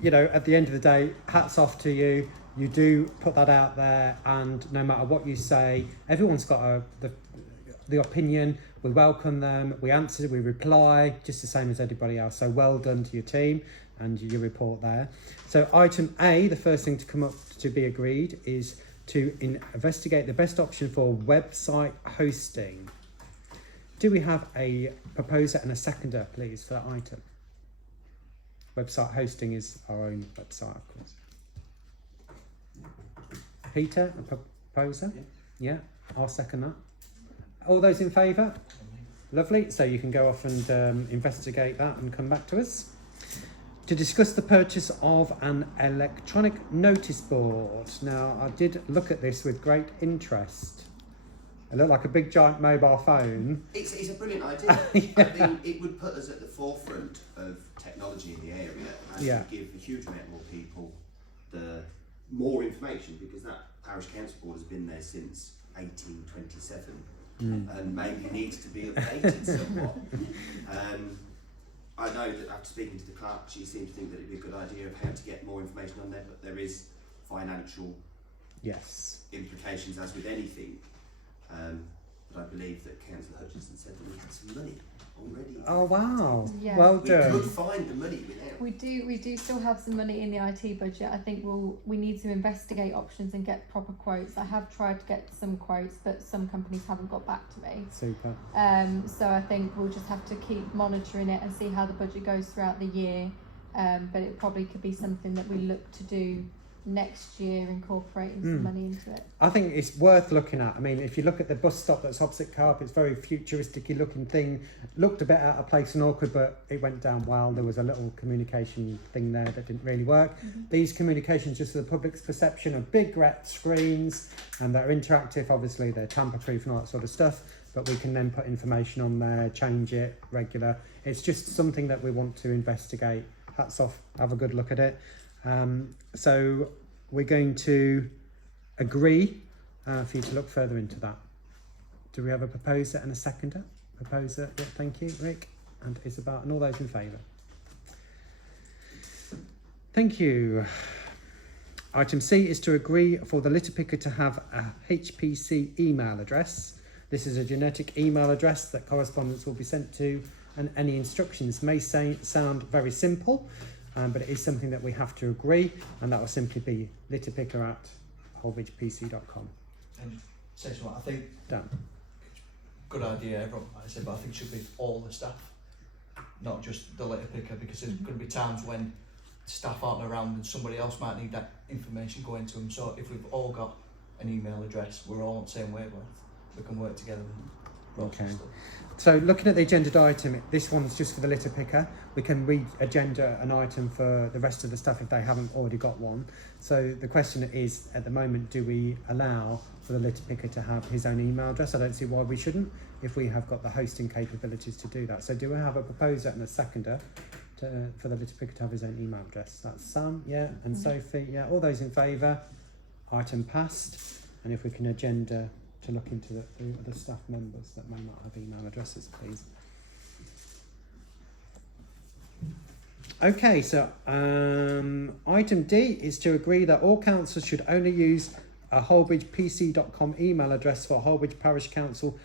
you know, at the end of the day, hats off to you. You do put that out there, and no matter what you say, everyone's got the opinion. We welcome them, we answer, we reply, just the same as anybody else. So well done to your team and your report there. So item A, the first thing to come up to be agreed is to investigate the best option for website hosting. Do we have a proposer and a seconder, please, for that item? Website hosting is our own website, of course. Peter, a proposer? Yeah, I'll second that. All those in favour? Lovely, so you can go off and investigate that and come back to us. To discuss the purchase of an electronic notice board. Now, I did look at this with great interest. It looked like a big giant mobile phone. It's a brilliant idea. Yeah. I think it would put us at the forefront of technology in the area and Yeah. would give a huge amount more people the more information, because that parish council board has been there since 1827 and maybe needs to be updated somewhat. I know that after speaking to the clerk, she seemed to think that it'd be a good idea of how to get more information on there, but there is financial Yes. implications as with anything. But I believe that Councillor Hutchinson said that we had some money already. Oh wow! Yeah. Well We done. could find the money without. We do still have some money in the IT budget. I think we need to investigate options and get proper quotes. I have tried to get some quotes, but some companies haven't got back to me. Super. So I think we'll just have to keep monitoring it and see how the budget goes throughout the year. But it probably could be something that we look to do next year, incorporating some money into it. I think it's worth looking at. I mean, if you look at the bus stop that's opposite Carp, it's a very futuristic looking thing. Looked a bit out of place and awkward, but it went down well. There was a little communication thing there that didn't really work. These communications, just for the public's perception, are big red screens and they're interactive. Obviously, they're tamper-proof and all that sort of stuff, but we can then put information on there, change it regular. It's just something that we want to investigate. Hats off, have a good look at it. So we're going to agree for you to look further into that. Do we have a proposer and a seconder? Proposer, yeah, thank you, Rick and Isabel, and all those in favour. Thank you. Item C is to agree for the litter picker to have a HPC email address. This is a genetic email address that correspondence will be sent to, and any instructions may sound very simple, but it is something that we have to agree, and that will simply be litterpicker@holbeachpc.com. And say something, I think, Done. good idea, everyone, like I said, but I think it should be all the staff, not just the litter picker, because there's going to be times when staff aren't around and somebody else might need that information going to them. So if we've all got an email address, we're all on the same wavelength, we can work together and process stuff. So looking at the agendaed item, this one's just for the litter picker. We can re-agenda an item for the rest of the staff if they haven't already got one. So the question is, at the moment, do we allow for the litter picker to have his own email address? I don't see why we shouldn't, if we have got the hosting capabilities to do that. So do we have a proposer and a seconder for the litter picker to have his own email address? That's Sam, yeah, and Sophie, yeah. All those in favour? Item passed. And if we can agenda to look into the other staff members that may not have email addresses, please. Okay, so item D is to agree that all councillors should only use a holbeachpc.com email address for Holbeach Parish Council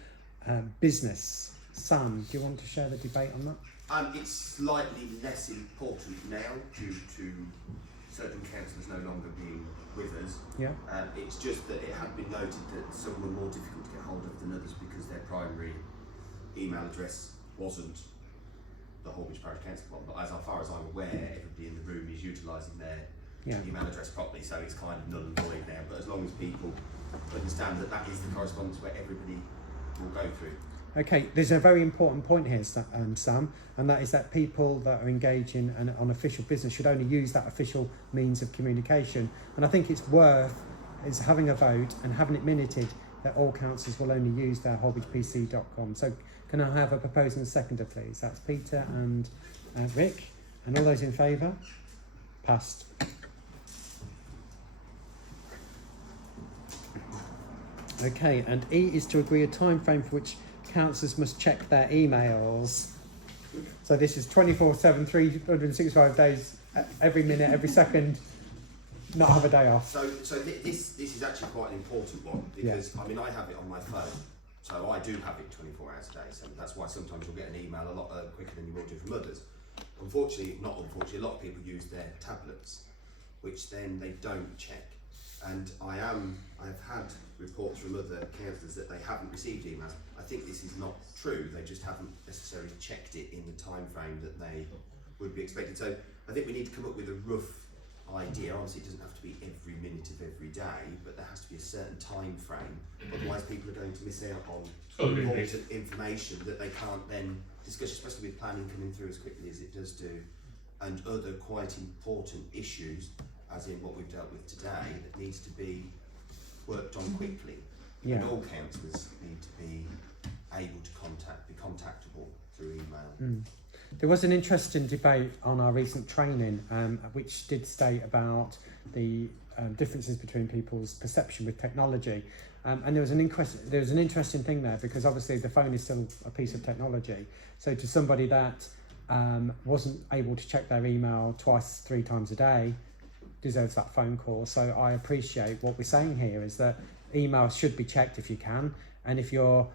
business. Sam, do you want to share the debate on that? It's slightly less important now due to certain councillors no longer being with us. Yeah. It's just that it had been noted that some were more difficult to get hold of than others because their primary email address wasn't the Holbeach Parish Council one. But as far as I'm aware, everybody in the room is utilising their email address properly, so it's kind of null and void now. But as long as people understand that that is the correspondence where everybody will go through. Okay, there's a very important point here, Sam, and that is that people that are engaging on official business should only use that official means of communication. And I think it's worth having a vote and having it minuted that all councillors will only use their holbeachpc.com. So can I have a proposer and a seconder, please? That's Peter and Rick. And all those in favour? Passed. Okay, and E is to agree a time frame for which councillors must check their emails. So this is 24/7, 365 days, every minute, every second, not have a day off. So this is actually quite an important one because I mean I have it on my phone, so I do have it 24 hours a day. So that's why sometimes you'll get an email a lot quicker than you will do from others. Unfortunately, not unfortunately, a lot of people use their tablets, which then they don't check. And I've had reports from other councillors that they haven't received emails. I think this is not true. They just haven't necessarily checked it in the time frame that they would be expected. So I think we need to come up with a rough idea. Obviously, it doesn't have to be every minute of every day, but there has to be a certain time frame. Otherwise, people are going to miss out on important information that they can't then discuss, especially with planning coming through as quickly as it does do, and other quite important issues, as in what we've dealt with today, that needs to be worked on quickly. Yeah. And all councillors need to be able to be contactable through email. Mm. There was an interesting debate on our recent training, which did state about the differences between people's perception with technology, and there was an interesting thing there, because obviously the phone is still a piece of technology. So to somebody that wasn't able to check their email 2-3 times a day, deserves that phone call. So I appreciate what we're saying here is that emails should be checked if you can, and if you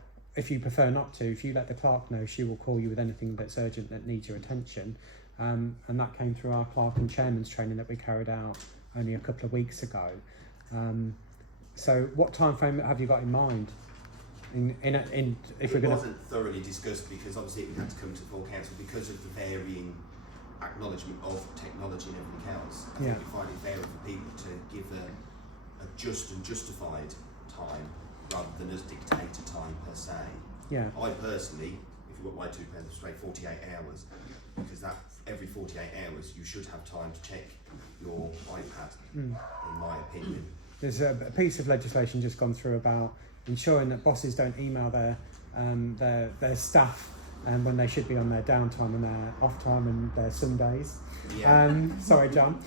prefer not to, if you let the clerk know, she will call you with anything that's urgent that needs your attention. And that came through our clerk and chairman's training that we carried out only a couple of weeks ago. So what time frame have you got in mind? If it wasn't thoroughly discussed, because obviously it had to come to full council because of the varying acknowledgement of technology and everything else. I think we find it fairer for people to give a just and justified time rather than us dictate a time per se. Yeah. I personally, if you want my 2 pence straight, 48 hours, because that every 48 hours you should have time to check your iPad, in my opinion. There's a piece of legislation just gone through about ensuring that bosses don't email their staff when they should be on their downtime and their off time and their Sundays. Yeah. Sorry, John.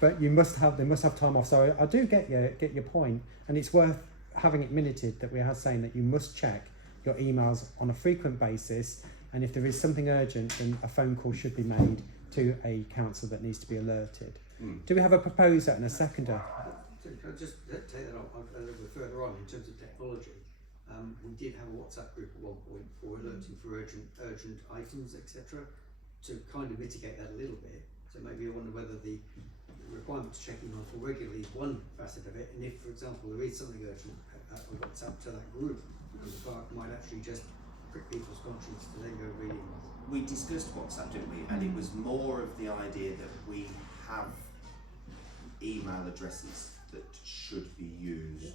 But they must have time off. So I do get your point, and it's worth having it minuted that we are saying that you must check your emails on a frequent basis, and if there is something urgent, then a phone call should be made to a council that needs to be alerted. Do we have a proposer and a seconder? Can I just take that on a little bit further on in terms of technology? We did have a WhatsApp group at one point for alerting for urgent items, etc., to kind of mitigate that a little bit. So maybe I wonder whether the requirement to check emails more regularly is one facet of it, and if, for example, there is something urgent on WhatsApp to that group, the clerk might actually just prick people's conscience to then go reading. We discussed WhatsApp, didn't we? And it was more of the idea that we have email addresses that should be used.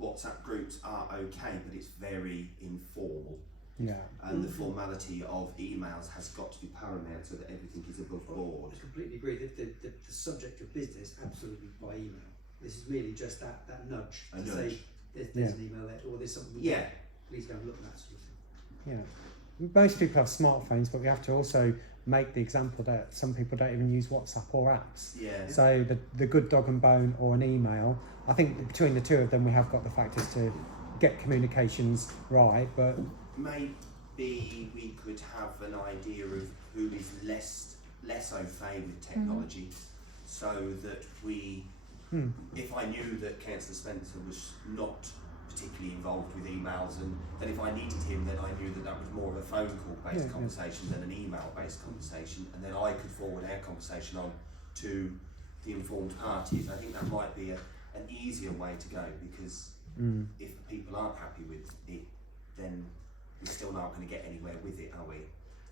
WhatsApp groups are okay, but it's very informal. Yeah. And the formality of emails has got to be paramount so that everything is above board. I completely agree that the subject of business, absolutely by email. This is merely just that nudge to say there's an email there, or there's something there. Please go and look at that sort of thing. Yeah. Most people have smartphones, but we have to also make the example that some people don't even use WhatsApp or apps. Yeah. So the good dog and bone or an email, I think between the two of them we have got the factors to get communications right, but maybe we could have an idea of who is less au fait with technology, so that we, if I knew that Councillor Spencer was not particularly involved with emails, and then if I needed him, then I knew that was more of a phone call based conversation than an email based conversation, and then I could forward our conversation on to the informed parties. I think that might be an easier way to go, because if people aren't happy with it, then we're still not going to get anywhere with it, are we?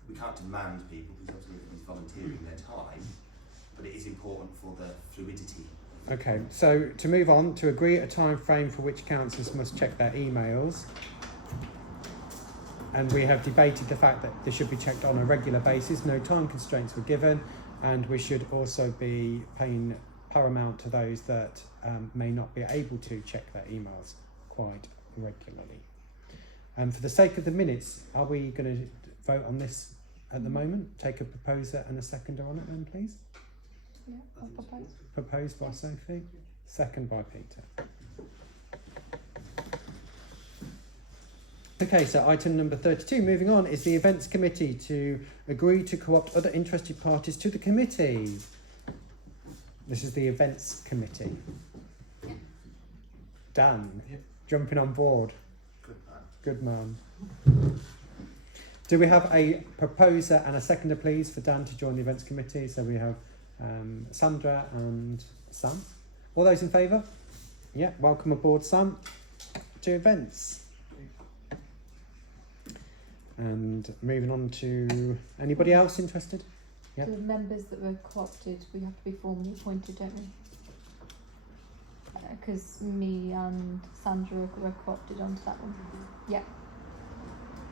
We can't demand people, because obviously everybody's volunteering their time, but it is important for the fluidity. okay, so to move on, to agree a time frame for which councillors must check their emails, and we have debated the fact that they should be checked on a regular basis, no time constraints were given, and we should also be paying paramount to those that may not be able to check their emails quite regularly. For the sake of the minutes, are we going to vote on this at the moment? Take a proposer and a seconder on it then, please. Yeah, I'll propose. Proposed by Sophie, second by Peter. Okay, so item number 32, moving on, is the events committee to agree to co-opt other interested parties to the committee. This is the events committee. Dan, jumping on board. Good man. Do we have a proposer and a seconder, please, for Dan to join the events committee? So we have Sandra and Sam. All those in favour? Yeah, welcome aboard, Sam, to events. And moving on to anybody else interested? Yep. The members that were co-opted, we have to be formally appointed, don't we? Because me and Sandra were co-opted onto that one. Yeah.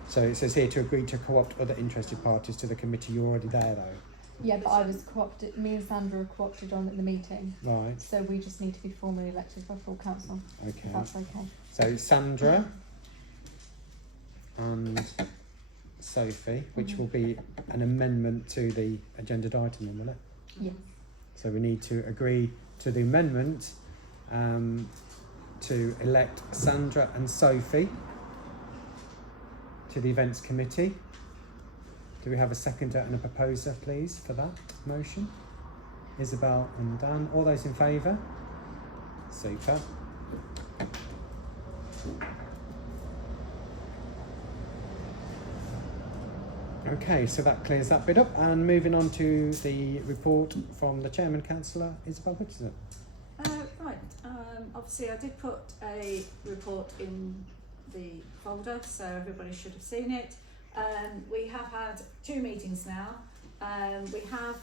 So it says here to agree to co-opt other interested parties to the committee. You're already there though. Yeah, but I was co-opted, me and Sandra were co-opted on at the meeting. Right. So we just need to be formally elected by full council, Okay. if that's okay. So Sandra and Sophie, which will be an amendment to the agended item, then, will it? Yeah. So we need to agree to the amendment to elect Sandra and Sophie to the events committee. Do we have a seconder and a proposer, please, for that motion? Isabel and Dan. All those in favour? Super. Okay, so that clears that bit up. And moving on to the report from the chairman, Councillor Isabel Hudson. Right, obviously I did put a report in the folder, so everybody should have seen it. We have had 2 meetings now. We have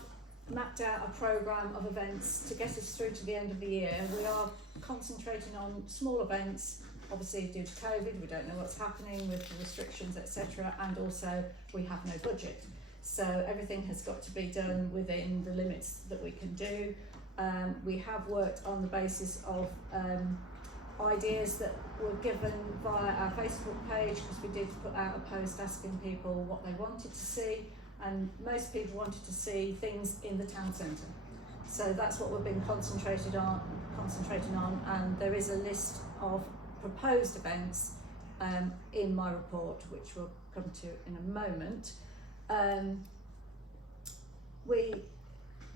mapped out a programme of events to get us through to the end of the year. We are concentrating on small events, obviously due to COVID, we don't know what's happening with the restrictions, etc. And also we have no budget. So everything has got to be done within the limits that we can do. We have worked on the basis of ideas that were given via our Facebook page, because we did put out a post asking people what they wanted to see, and most people wanted to see things in the town centre. So that's what we've been concentrating on, and there is a list of proposed events in my report, which we'll come to in a moment.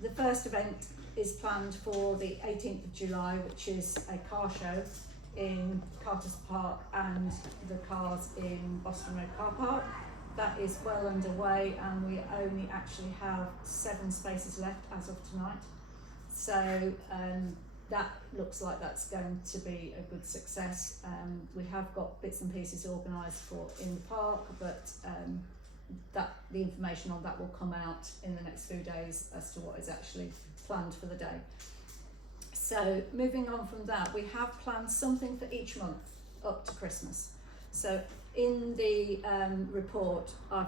The first event is planned for the 18th of July, which is a car show in Carter's Park and the cars in Boston Road Car Park. That is well underway, and we only actually have 7 spaces left as of tonight. So that looks like that's going to be a good success. We have got bits and pieces organised for in the park, but the information on that will come out in the next few days as to what is actually planned for the day. So moving on from that, we have planned something for each month up to Christmas. So in the report, I've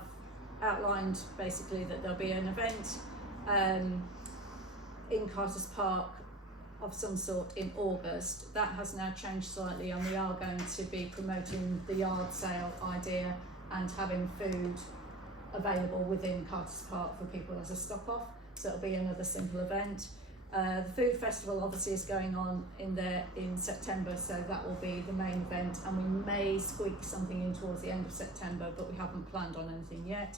outlined basically that there'll be an event in Carter's Park of some sort in August. That has now changed slightly, and we are going to be promoting the yard sale idea and having food available within Carter's Park for people as a stop off. So it'll be another simple event. The food festival obviously is going on in September, so that will be the main event, and we may squeak something in towards the end of September, but we haven't planned on anything yet.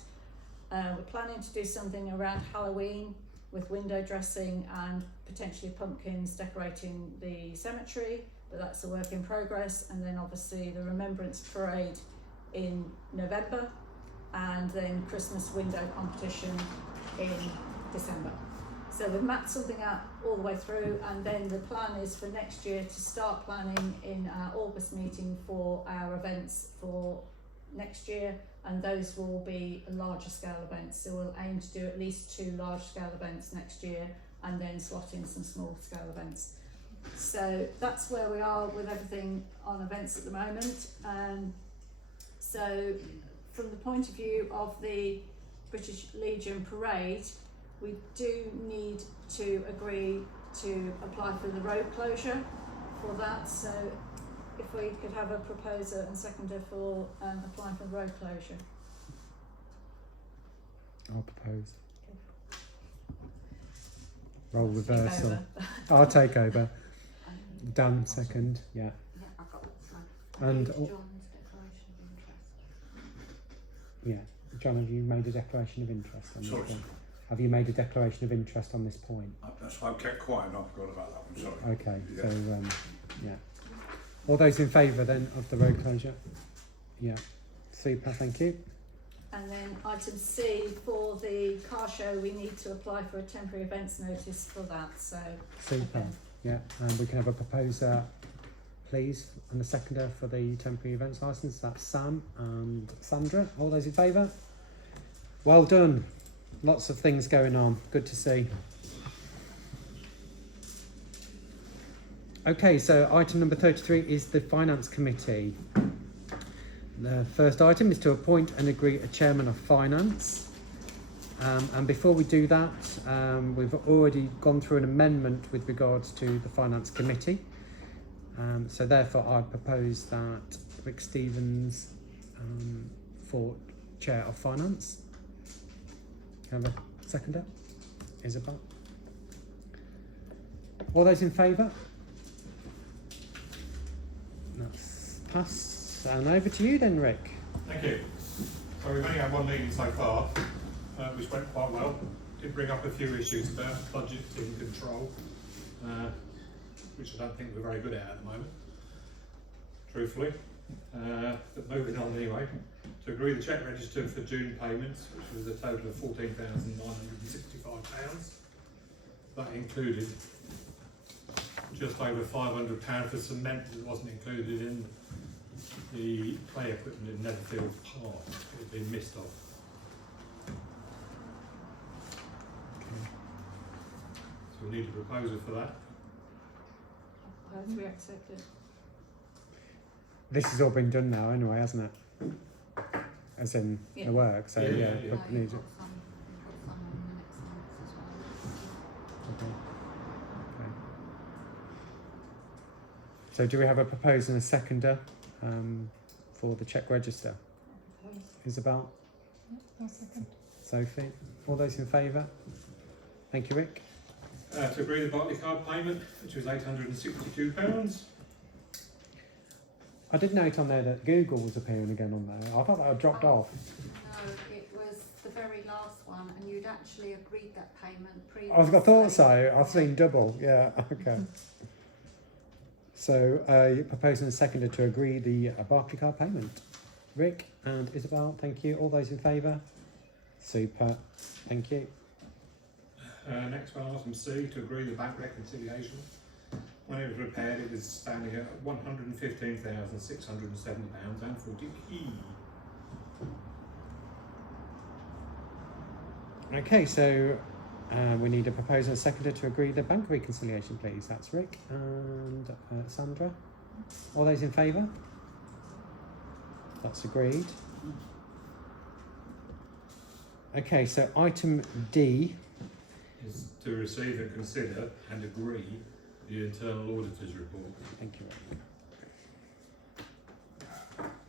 We're planning to do something around Halloween with window dressing and potentially pumpkins decorating the cemetery, but that's a work in progress. And then obviously the Remembrance Parade in November, and then Christmas window competition in December. So we've mapped something out all the way through, and then the plan is for next year to start planning in our August meeting for our events for next year, and those will be larger scale events. So we'll aim to do at least 2 large scale events next year, and then slot in some small scale events. So that's where we are with everything on events at the moment. So from the point of view of the British Legion Parade, we do need to agree to apply for the road closure for that. So if we could have a proposer and seconder for applying for the road closure. I'll propose. Okay. Role Take reversal. over. I'll take over. Dan, second. Yeah. Yeah, I've got that. And John's declaration of interest. yeah, John, have you made a declaration of interest on Sorry. this one? Have you made a declaration of interest on this point? That's why I kept quiet and I forgot about that one, sorry. Okay, Yeah. so yeah. All those in favour then of the road closure? Yeah. Super, thank you. And then item C, for the car show, we need to apply for a temporary events notice for that. So Super. okay. Yeah, and we can have a proposer, please, and a seconder for the temporary events licence. That's Sam and Sandra. All those in favour? Well done. Lots of things going on. Good to see. Okay, so item number 33 is the Finance Committee. The first item is to appoint and agree a chairman of finance. And before we do that, we've already gone through an amendment with regards to the Finance Committee. So therefore I propose that Rick Stevens for Chair of Finance. Have a seconder? Isabel? All those in favour? That's passed. And over to you then, Rick. Thank you. So we've only had one meeting so far, which went quite well. Did bring up a few issues about budgeting control, which I don't think we're very good at the moment, truthfully. But moving on anyway, to agree the cheque register for June payments, which was a total of £14,965. That included just over £500 for cement that wasn't included in the play equipment in Netherfield Park. It had been missed off. So we need a proposal for that. We accept it. This has all been done now anyway, hasn't it? As in Yeah. the work, so Yeah, yeah, yeah. we You've need got it. some on the next month as well. Okay. Okay. So do we have a proposer and a seconder for the cheque register? Isabel? I'll second. Sophie? All those in favour? Thank you, Rick. To agree the Barclay card payment, which was £862. I did note on there that Google was appearing again on there. I thought that had dropped off. No, it was the very last one, and you'd actually agreed that payment previously. I thought so. I've seen double. Yeah, okay. So you're proposing a seconder to agree the Barclay card payment. Rick and Isabel, thank you. All those in favour? Super. Thank you. Next one, item C, to agree the bank reconciliation. When it was repaired, it was standing at £115,670.40. Okay, so we need a proposer and a seconder to agree the bank reconciliation, please. That's Rick and Sandra. All those in favour? That's agreed. Okay, so item D. Is to receive and consider and agree the internal auditor's report. Thank you, Rick.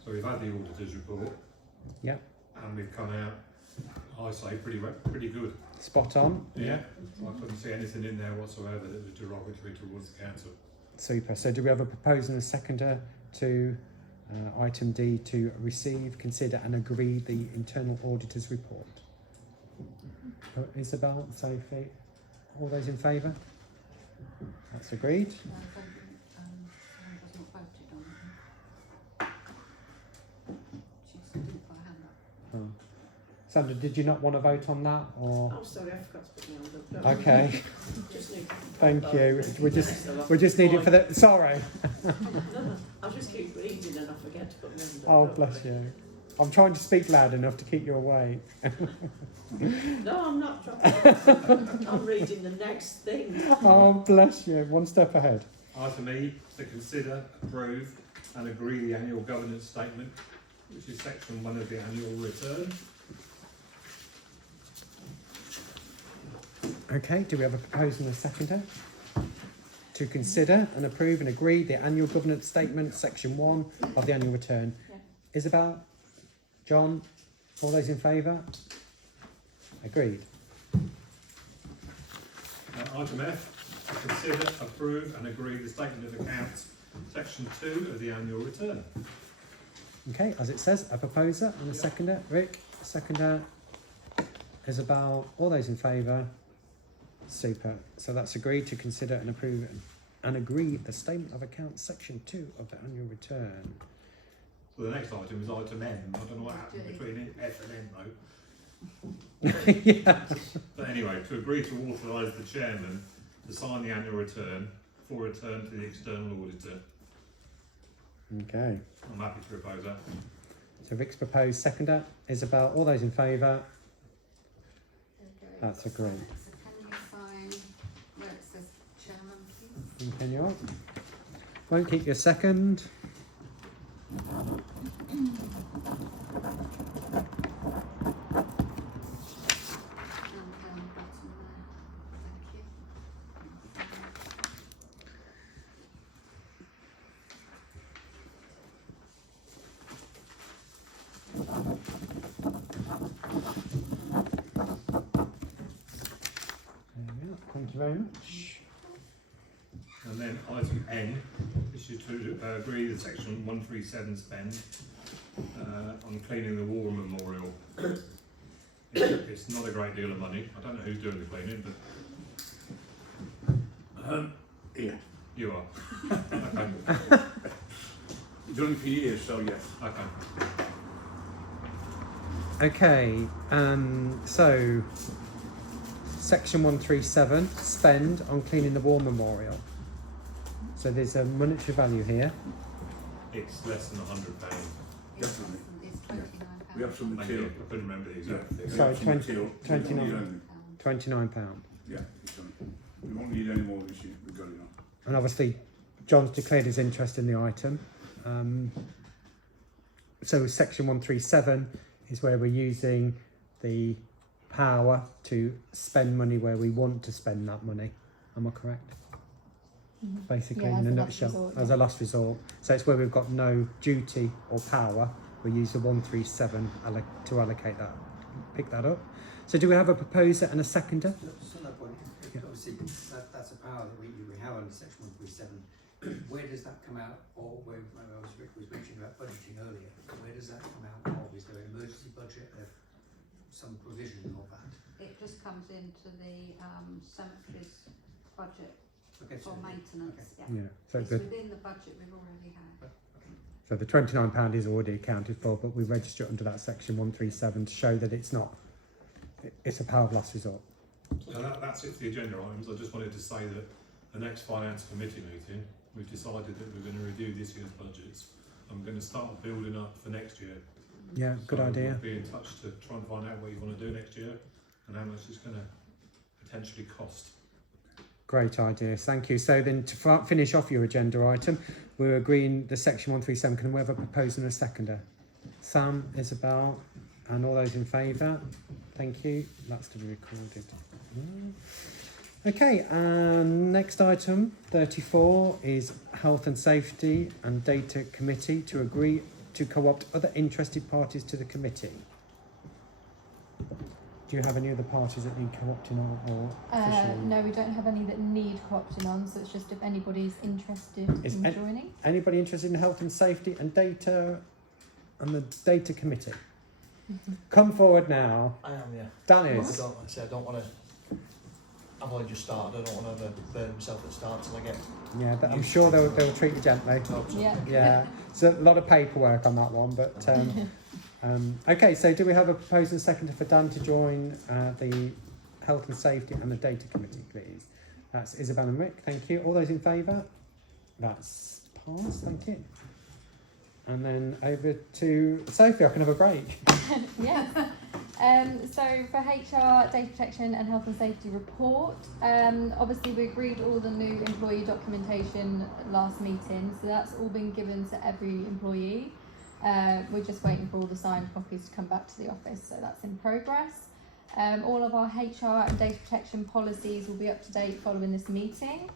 So we've had the auditor's report. Yep. And we've come out, I say, pretty good. Spot on. Yeah. I couldn't see anything in there whatsoever that was derogatory towards the council. Super. So do we have a proposer and a seconder to item D to receive, consider and agree the internal auditor's report? Isabel, Sophie, all those in favour? That's agreed. Someone hasn't voted on it. She didn't put her hand up. Oh. Sandra, did you not want to vote on that, or? Oh, sorry, I forgot to put my hand up. No. Okay, Just need thank you. We just need it for the. Sorry. No, I'll just keep reading and I forget to put my hand up. Oh, don't bless worry. you. I'm trying to speak loud enough to keep you awake. No, I'm not trying. I'm reading the next thing. Oh, bless you. One step ahead. Item E, to consider, approve and agree the annual governance statement, which is section 1 of the annual return. Okay, do we have a proposer and a seconder? To consider and approve and agree the annual governance statement, section 1 of the annual return. Yeah. Isabel? John? All those in favour? Agreed. Item F, to consider, approve and agree the statement of accounts, section 2 of the annual return. Okay, as it says, a proposer and a seconder. Rick, seconder. Isabel, all those in favour? Super. So that's agreed to consider and approve and agree the statement of accounts, section 2 of the annual return. So the next item is item M. I don't know what happened between F and M though. Yeah. But anyway, to agree to authorise the chairman to sign the annual return for return to the external auditor. Okay. I'm happy to propose that. So Rick's proposed, seconder. Isabel, all those in favour? That's agreed. So can you sign where it says chairman, please? Can you all? Won't keep you a second. And down the bottom there. Thank you. There we are. Thank you very much. And then item N is you to agree the section 137 spend on cleaning the war memorial. It's not a great deal of money. I don't know who's doing the cleaning, but Yeah, you are. Okay. done for years, so yeah. Okay. Okay, so section 137, spend on cleaning the war memorial. So there's a monetary value here. It's less than £100. Definitely. It's £29. We have some Thank you. material. I couldn't remember the Yeah, exact we figure. Sorry, have some 20 material. 29. We don't need £29. any. Yeah, it's done. We won't need any more this year. We've got enough. And obviously, John's declared his interest in the item. So section 137 is where we're using the power to spend money where we want to spend that money. Am I correct? Basically, Yeah, in a as a last nutshell, resort, as yeah. a last resort. So it's where we've got no duty or power. We use the 137 to allocate that, pick that up. So do we have a proposer and a seconder? Just on that point, Yeah. obviously, that's a power that we have under section 137. Where does that come out, or where, Rick was mentioning about budgeting earlier, where does that come out of? Is there an emergency budget, some provision of that? It just comes into the cemetery's budget Okay, for maintenance, yeah. Yeah. So It's the within the budget we've already had. So the £29 is already accounted for, but we register it under that section 137 to show that it's not, it's a power of last resort. So that's it for the agenda items. I just wanted to say that the next finance committee meeting, we've decided that we're going to review this year's budgets. I'm going to start building up for next year. Yeah, good So idea. We'll be in touch to try and find out what you want to do next year and how much it's going to potentially cost. Great idea, thank you. So then to finish off your agenda item, we're agreeing the section 137. Can we have a proposer and a seconder? Sam, Isabel, and all those in favour? Thank you. That's to be recorded. Okay, and next item, 34, is Health and Safety and Data Committee to agree to co-opt other interested parties to the committee. Do you have any other parties that need co-opting or officially? No, we don't have any that need co-opting on, so it's just if anybody's interested Is in an- joining. Anybody interested in health and safety and data and the data committee? Come forward now. I am, yeah. Dan I is. don't, like I say, I don't want to. I've only just started. I don't want to burn myself at the start till I get. Yeah, but I'm sure they'll treat you gently. Yeah. Yeah, it's a lot of paperwork on that one, but okay. So do we have a proposal and seconder for Dan to join the health and safety and the data committee, please? That's Isabel and Rick. Thank you. All those in favour? That's passed. Thank you. And then over to Sophie. I can have a break. Yeah. So for HR, data protection and health and safety report, obviously we agreed all the new employee documentation last meeting, so that's all been given to every employee. We're just waiting for all the signed copies to come back to the office, so that's in progress. All of our HR and data protection policies will be up to date following this meeting.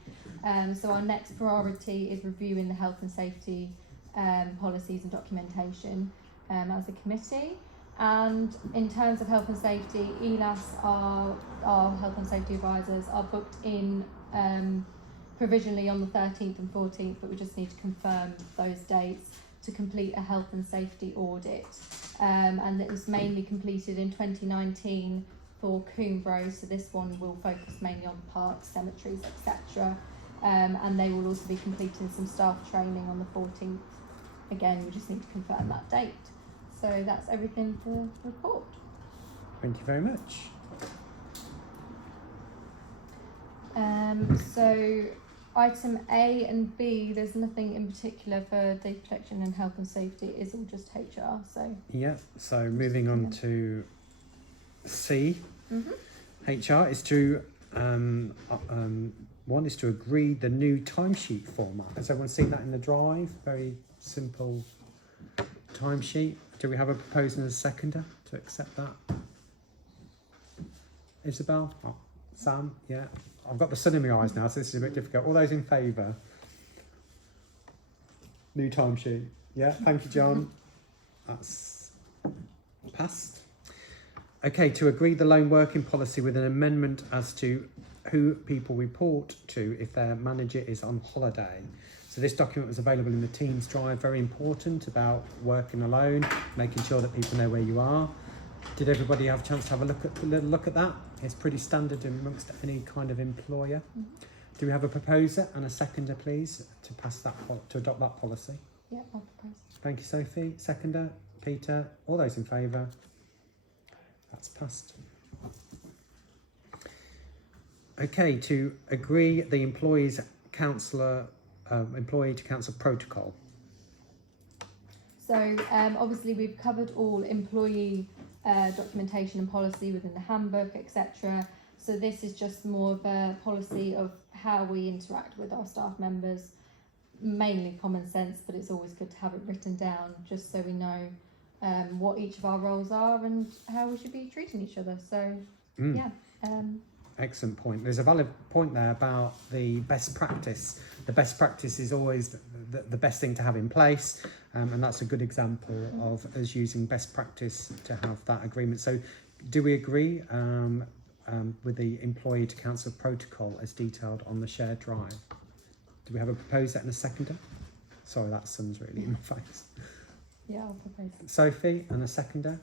So our next priority is reviewing the health and safety policies and documentation as a committee. And in terms of health and safety, ELAS, our health and safety advisors, are booked in provisionally on the 13th and 14th, but we just need to confirm those dates to complete a health and safety audit. And it was mainly completed in 2019 for Coombe, so this one will focus mainly on parks, cemeteries, etc. And they will also be completing some staff training on the 14th. Again, we just need to confirm that date. So that's everything for the report. Thank you very much. So item A and B, there's nothing in particular for data protection and health and safety. It is all just HR. So Yeah. So moving on to C. HR is to one is to agree the new timesheet format. Has everyone seen that in the drive? Very simple timesheet. Do we have a proposer and a seconder to accept that? Isabel? Oh, Sam? Yeah. I've got the sun in my eyes now, so this is a bit difficult. All those in favour? New timesheet. Yeah, thank you, John. That's passed. Okay, to agree the lone working policy with an amendment as to who people report to if their manager is on holiday. So this document was available in the Teams drive, very important about working alone, making sure that people know where you are. Did everybody have a chance to have a little look at that? It's pretty standard amongst any kind of employer. Mm-hmm. Do we have a proposer and a seconder, please, to pass that to adopt that policy? Yeah, I'll propose. Thank you, Sophie. Seconder, Peter. All those in favour? That's passed. Okay, to agree the employee to council protocol. So obviously we've covered all employee documentation and policy within the handbook, etc. So this is just more of a policy of how we interact with our staff members, mainly common sense, but it's always good to have it written down just so we know what each of our roles are and how we should be treating each other. So yeah. Excellent point. There's a valid point there about the best practice. The best practice is always the best thing to have in place, and that's a good example of us using best practice to have that agreement. So do we agree with the employee to council protocol as detailed on the shared drive? Do we have a proposer and a seconder? Sorry, that sun's really in my face. Yeah, I'll propose. Sophie and a seconder.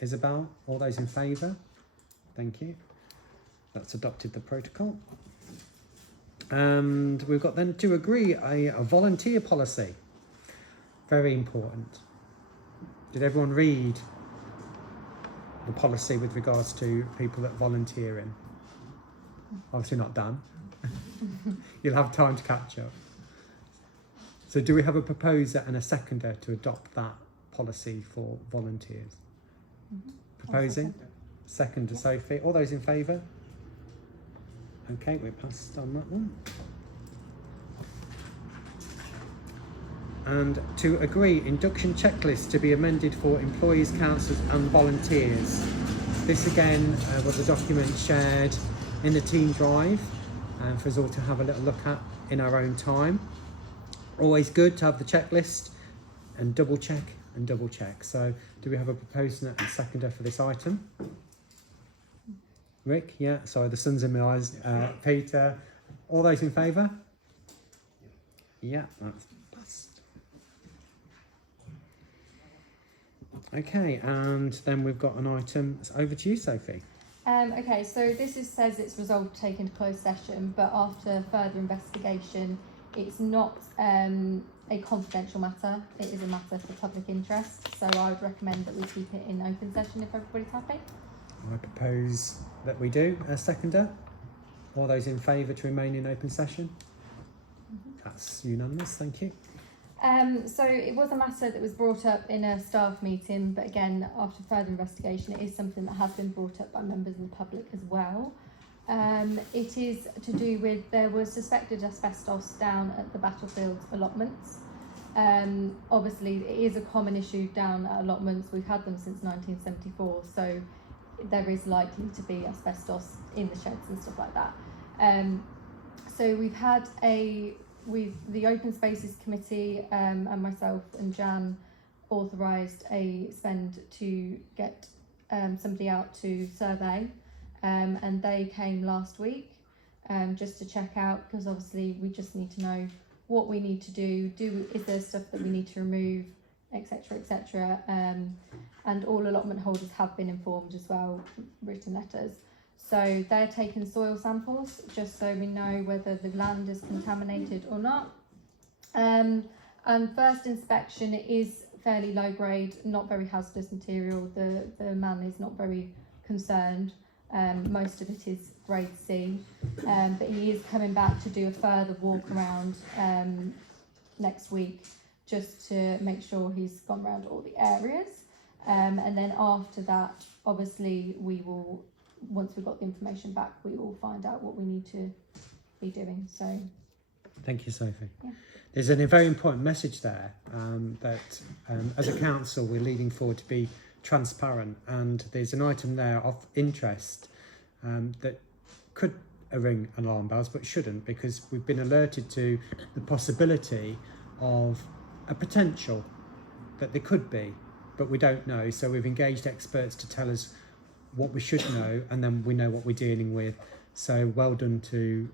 Isabel, all those in favour? Thank you. That's adopted the protocol. And we've got then to agree a volunteer policy. Very important. Did everyone read the policy with regards to people that volunteer in? Obviously not done. You'll have time to catch up. So do we have a proposer and a seconder to adopt that policy for volunteers? Proposing? Seconder, Sophie. All those in favour? Okay, we're passed on that one. And to agree for checklist to be amended for employees, councillors and volunteers. This again was a document shared in the team drive for us all to have a little look at in our own time. Always good to have the checklist and double check. So do we have a proposer and seconder for this item? Rick, yeah, sorry, the sun's in my eyes. Peter, all those in favour? Yeah, that's passed. Okay, and then we've got an item. It's over to you, Sophie. Okay, so this says it's resolved to take into closed session, but after further investigation, it's not a confidential matter. It is a matter for public interest. So I would recommend that we keep it in open session if everybody's happy. I propose that we do. A seconder? All those in favour to remain in open session? That's unanimous, thank you. So it was a matter that was brought up in a staff meeting, but again, after further investigation, it is something that has been brought up by members of the public as well. It is to do with, there was suspected asbestos down at the Battlefield's allotments. Obviously, it is a common issue down at allotments. We've had them since 1974, so there is likely to be asbestos in the sheds and stuff like that. So we've had the Open Spaces Committee and myself and Jan authorised a spend to get somebody out to survey, and they came last week just to check out, because obviously we just need to know what we need to do, is there stuff that we need to remove, etc, etc. And all allotment holders have been informed as well, written letters. So they're taking soil samples just so we know whether the land is contaminated or not. And first inspection, it is fairly low grade, not very hazardous material. The man is not very concerned. Most of it is grade C, but he is coming back to do a further walk around next week just to make sure he's gone around all the areas. And then after that, obviously we will once we've got the information back, we will find out what we need to be doing. So Thank you, Sophie. Yeah. There's a very important message there that as a council we're leading forward to be transparent, and there's an item there of interest that could ring alarm bells but shouldn't, because we've been alerted to the possibility of a potential that there could be, but we don't know. So we've engaged experts to tell us what we should know, and then we know what we're dealing with. So well done to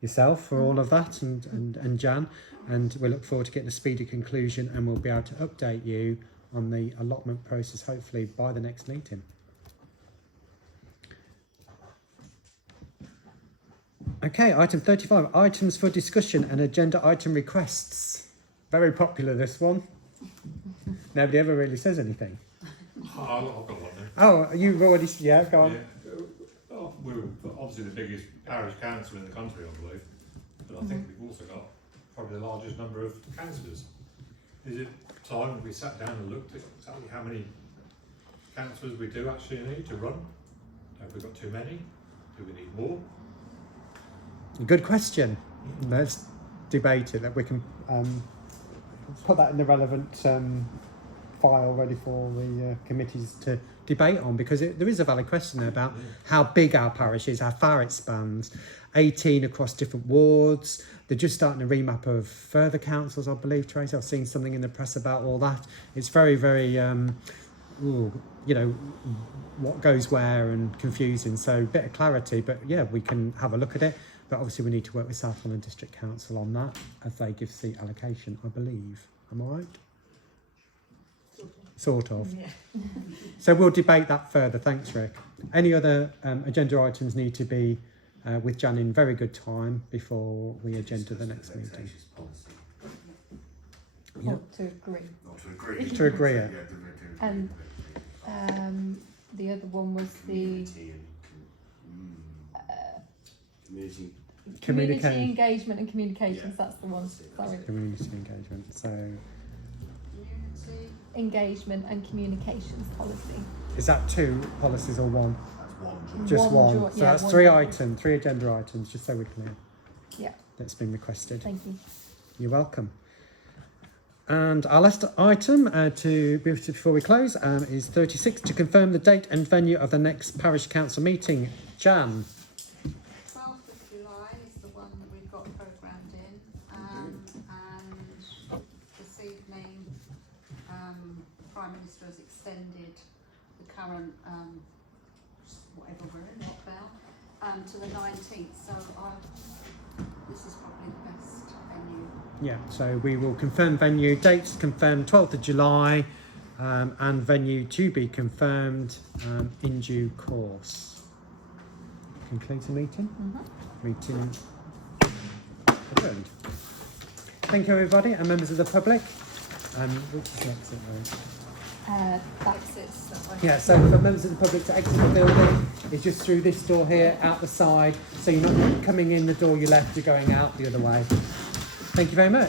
yourself for all of that, and Jan, and we look forward to getting a speedy conclusion, and we'll be able to update you on the allotment process hopefully by the next meeting. Okay, item 35, items for discussion and agenda item requests. Very popular, this one. Nobody ever really says anything. Oh, I've got one then. Oh, you've already, yeah, go on. Yeah. Oh, we're obviously the biggest parish council in the country, I believe, but I think we've also got probably the largest number of councillors. Is it time that we sat down and looked at exactly how many councillors we do actually need to run? Have we got too many? Do we need more? Good question. Let's debate it, that we can put that in the relevant file ready for the committees to debate on, because there is a valid question there about how big our parish is, how far it spans. 18 across different wards. They're just starting a remap of further councils, I believe, Tracy. I've seen something in the press about all that. It's very, very, you know, what goes where and confusing. So a bit of clarity, but yeah, we can have a look at it. But obviously we need to work with South London District Council on that as they give seat allocation, I believe. Am I right? Sort of. Yeah. So we'll debate that further. Thanks, Rick. Any other agenda items need to be with Jan in very good time before we agenda the next meeting. Yeah. To agree. Not to agree. To agree. Yeah, And the other one was the community engagement and communications. That's the one. Sorry. Community engagement. So Community. Engagement and communications policy. is that 2 policies or 1? That's one. Just one. joint- So yeah, that's one 3 joint. items, 3 agenda items, just so we're clear. Yeah. That's been requested. Thank you. You're welcome. And our last item before we close is 36, to confirm the date and venue of the next parish council meeting. Jan. 12th of July is the one that we've got programmed in, and this evening the Prime Minister has extended the current whatever we're in, lockdown, to the 19th, so this is probably the best venue. Yeah, so we will confirm venue, dates confirmed 12th of July, and venue to be confirmed in due course. Concludes the meeting. Meeting adjourned. Thank you, everybody, and members of the public. Which is the exit road? Exits that way. Yeah, so for members of the public to exit the building is just through this door here, out the side. So you're not coming in the door you left, you're going out the other way. Thank you very much.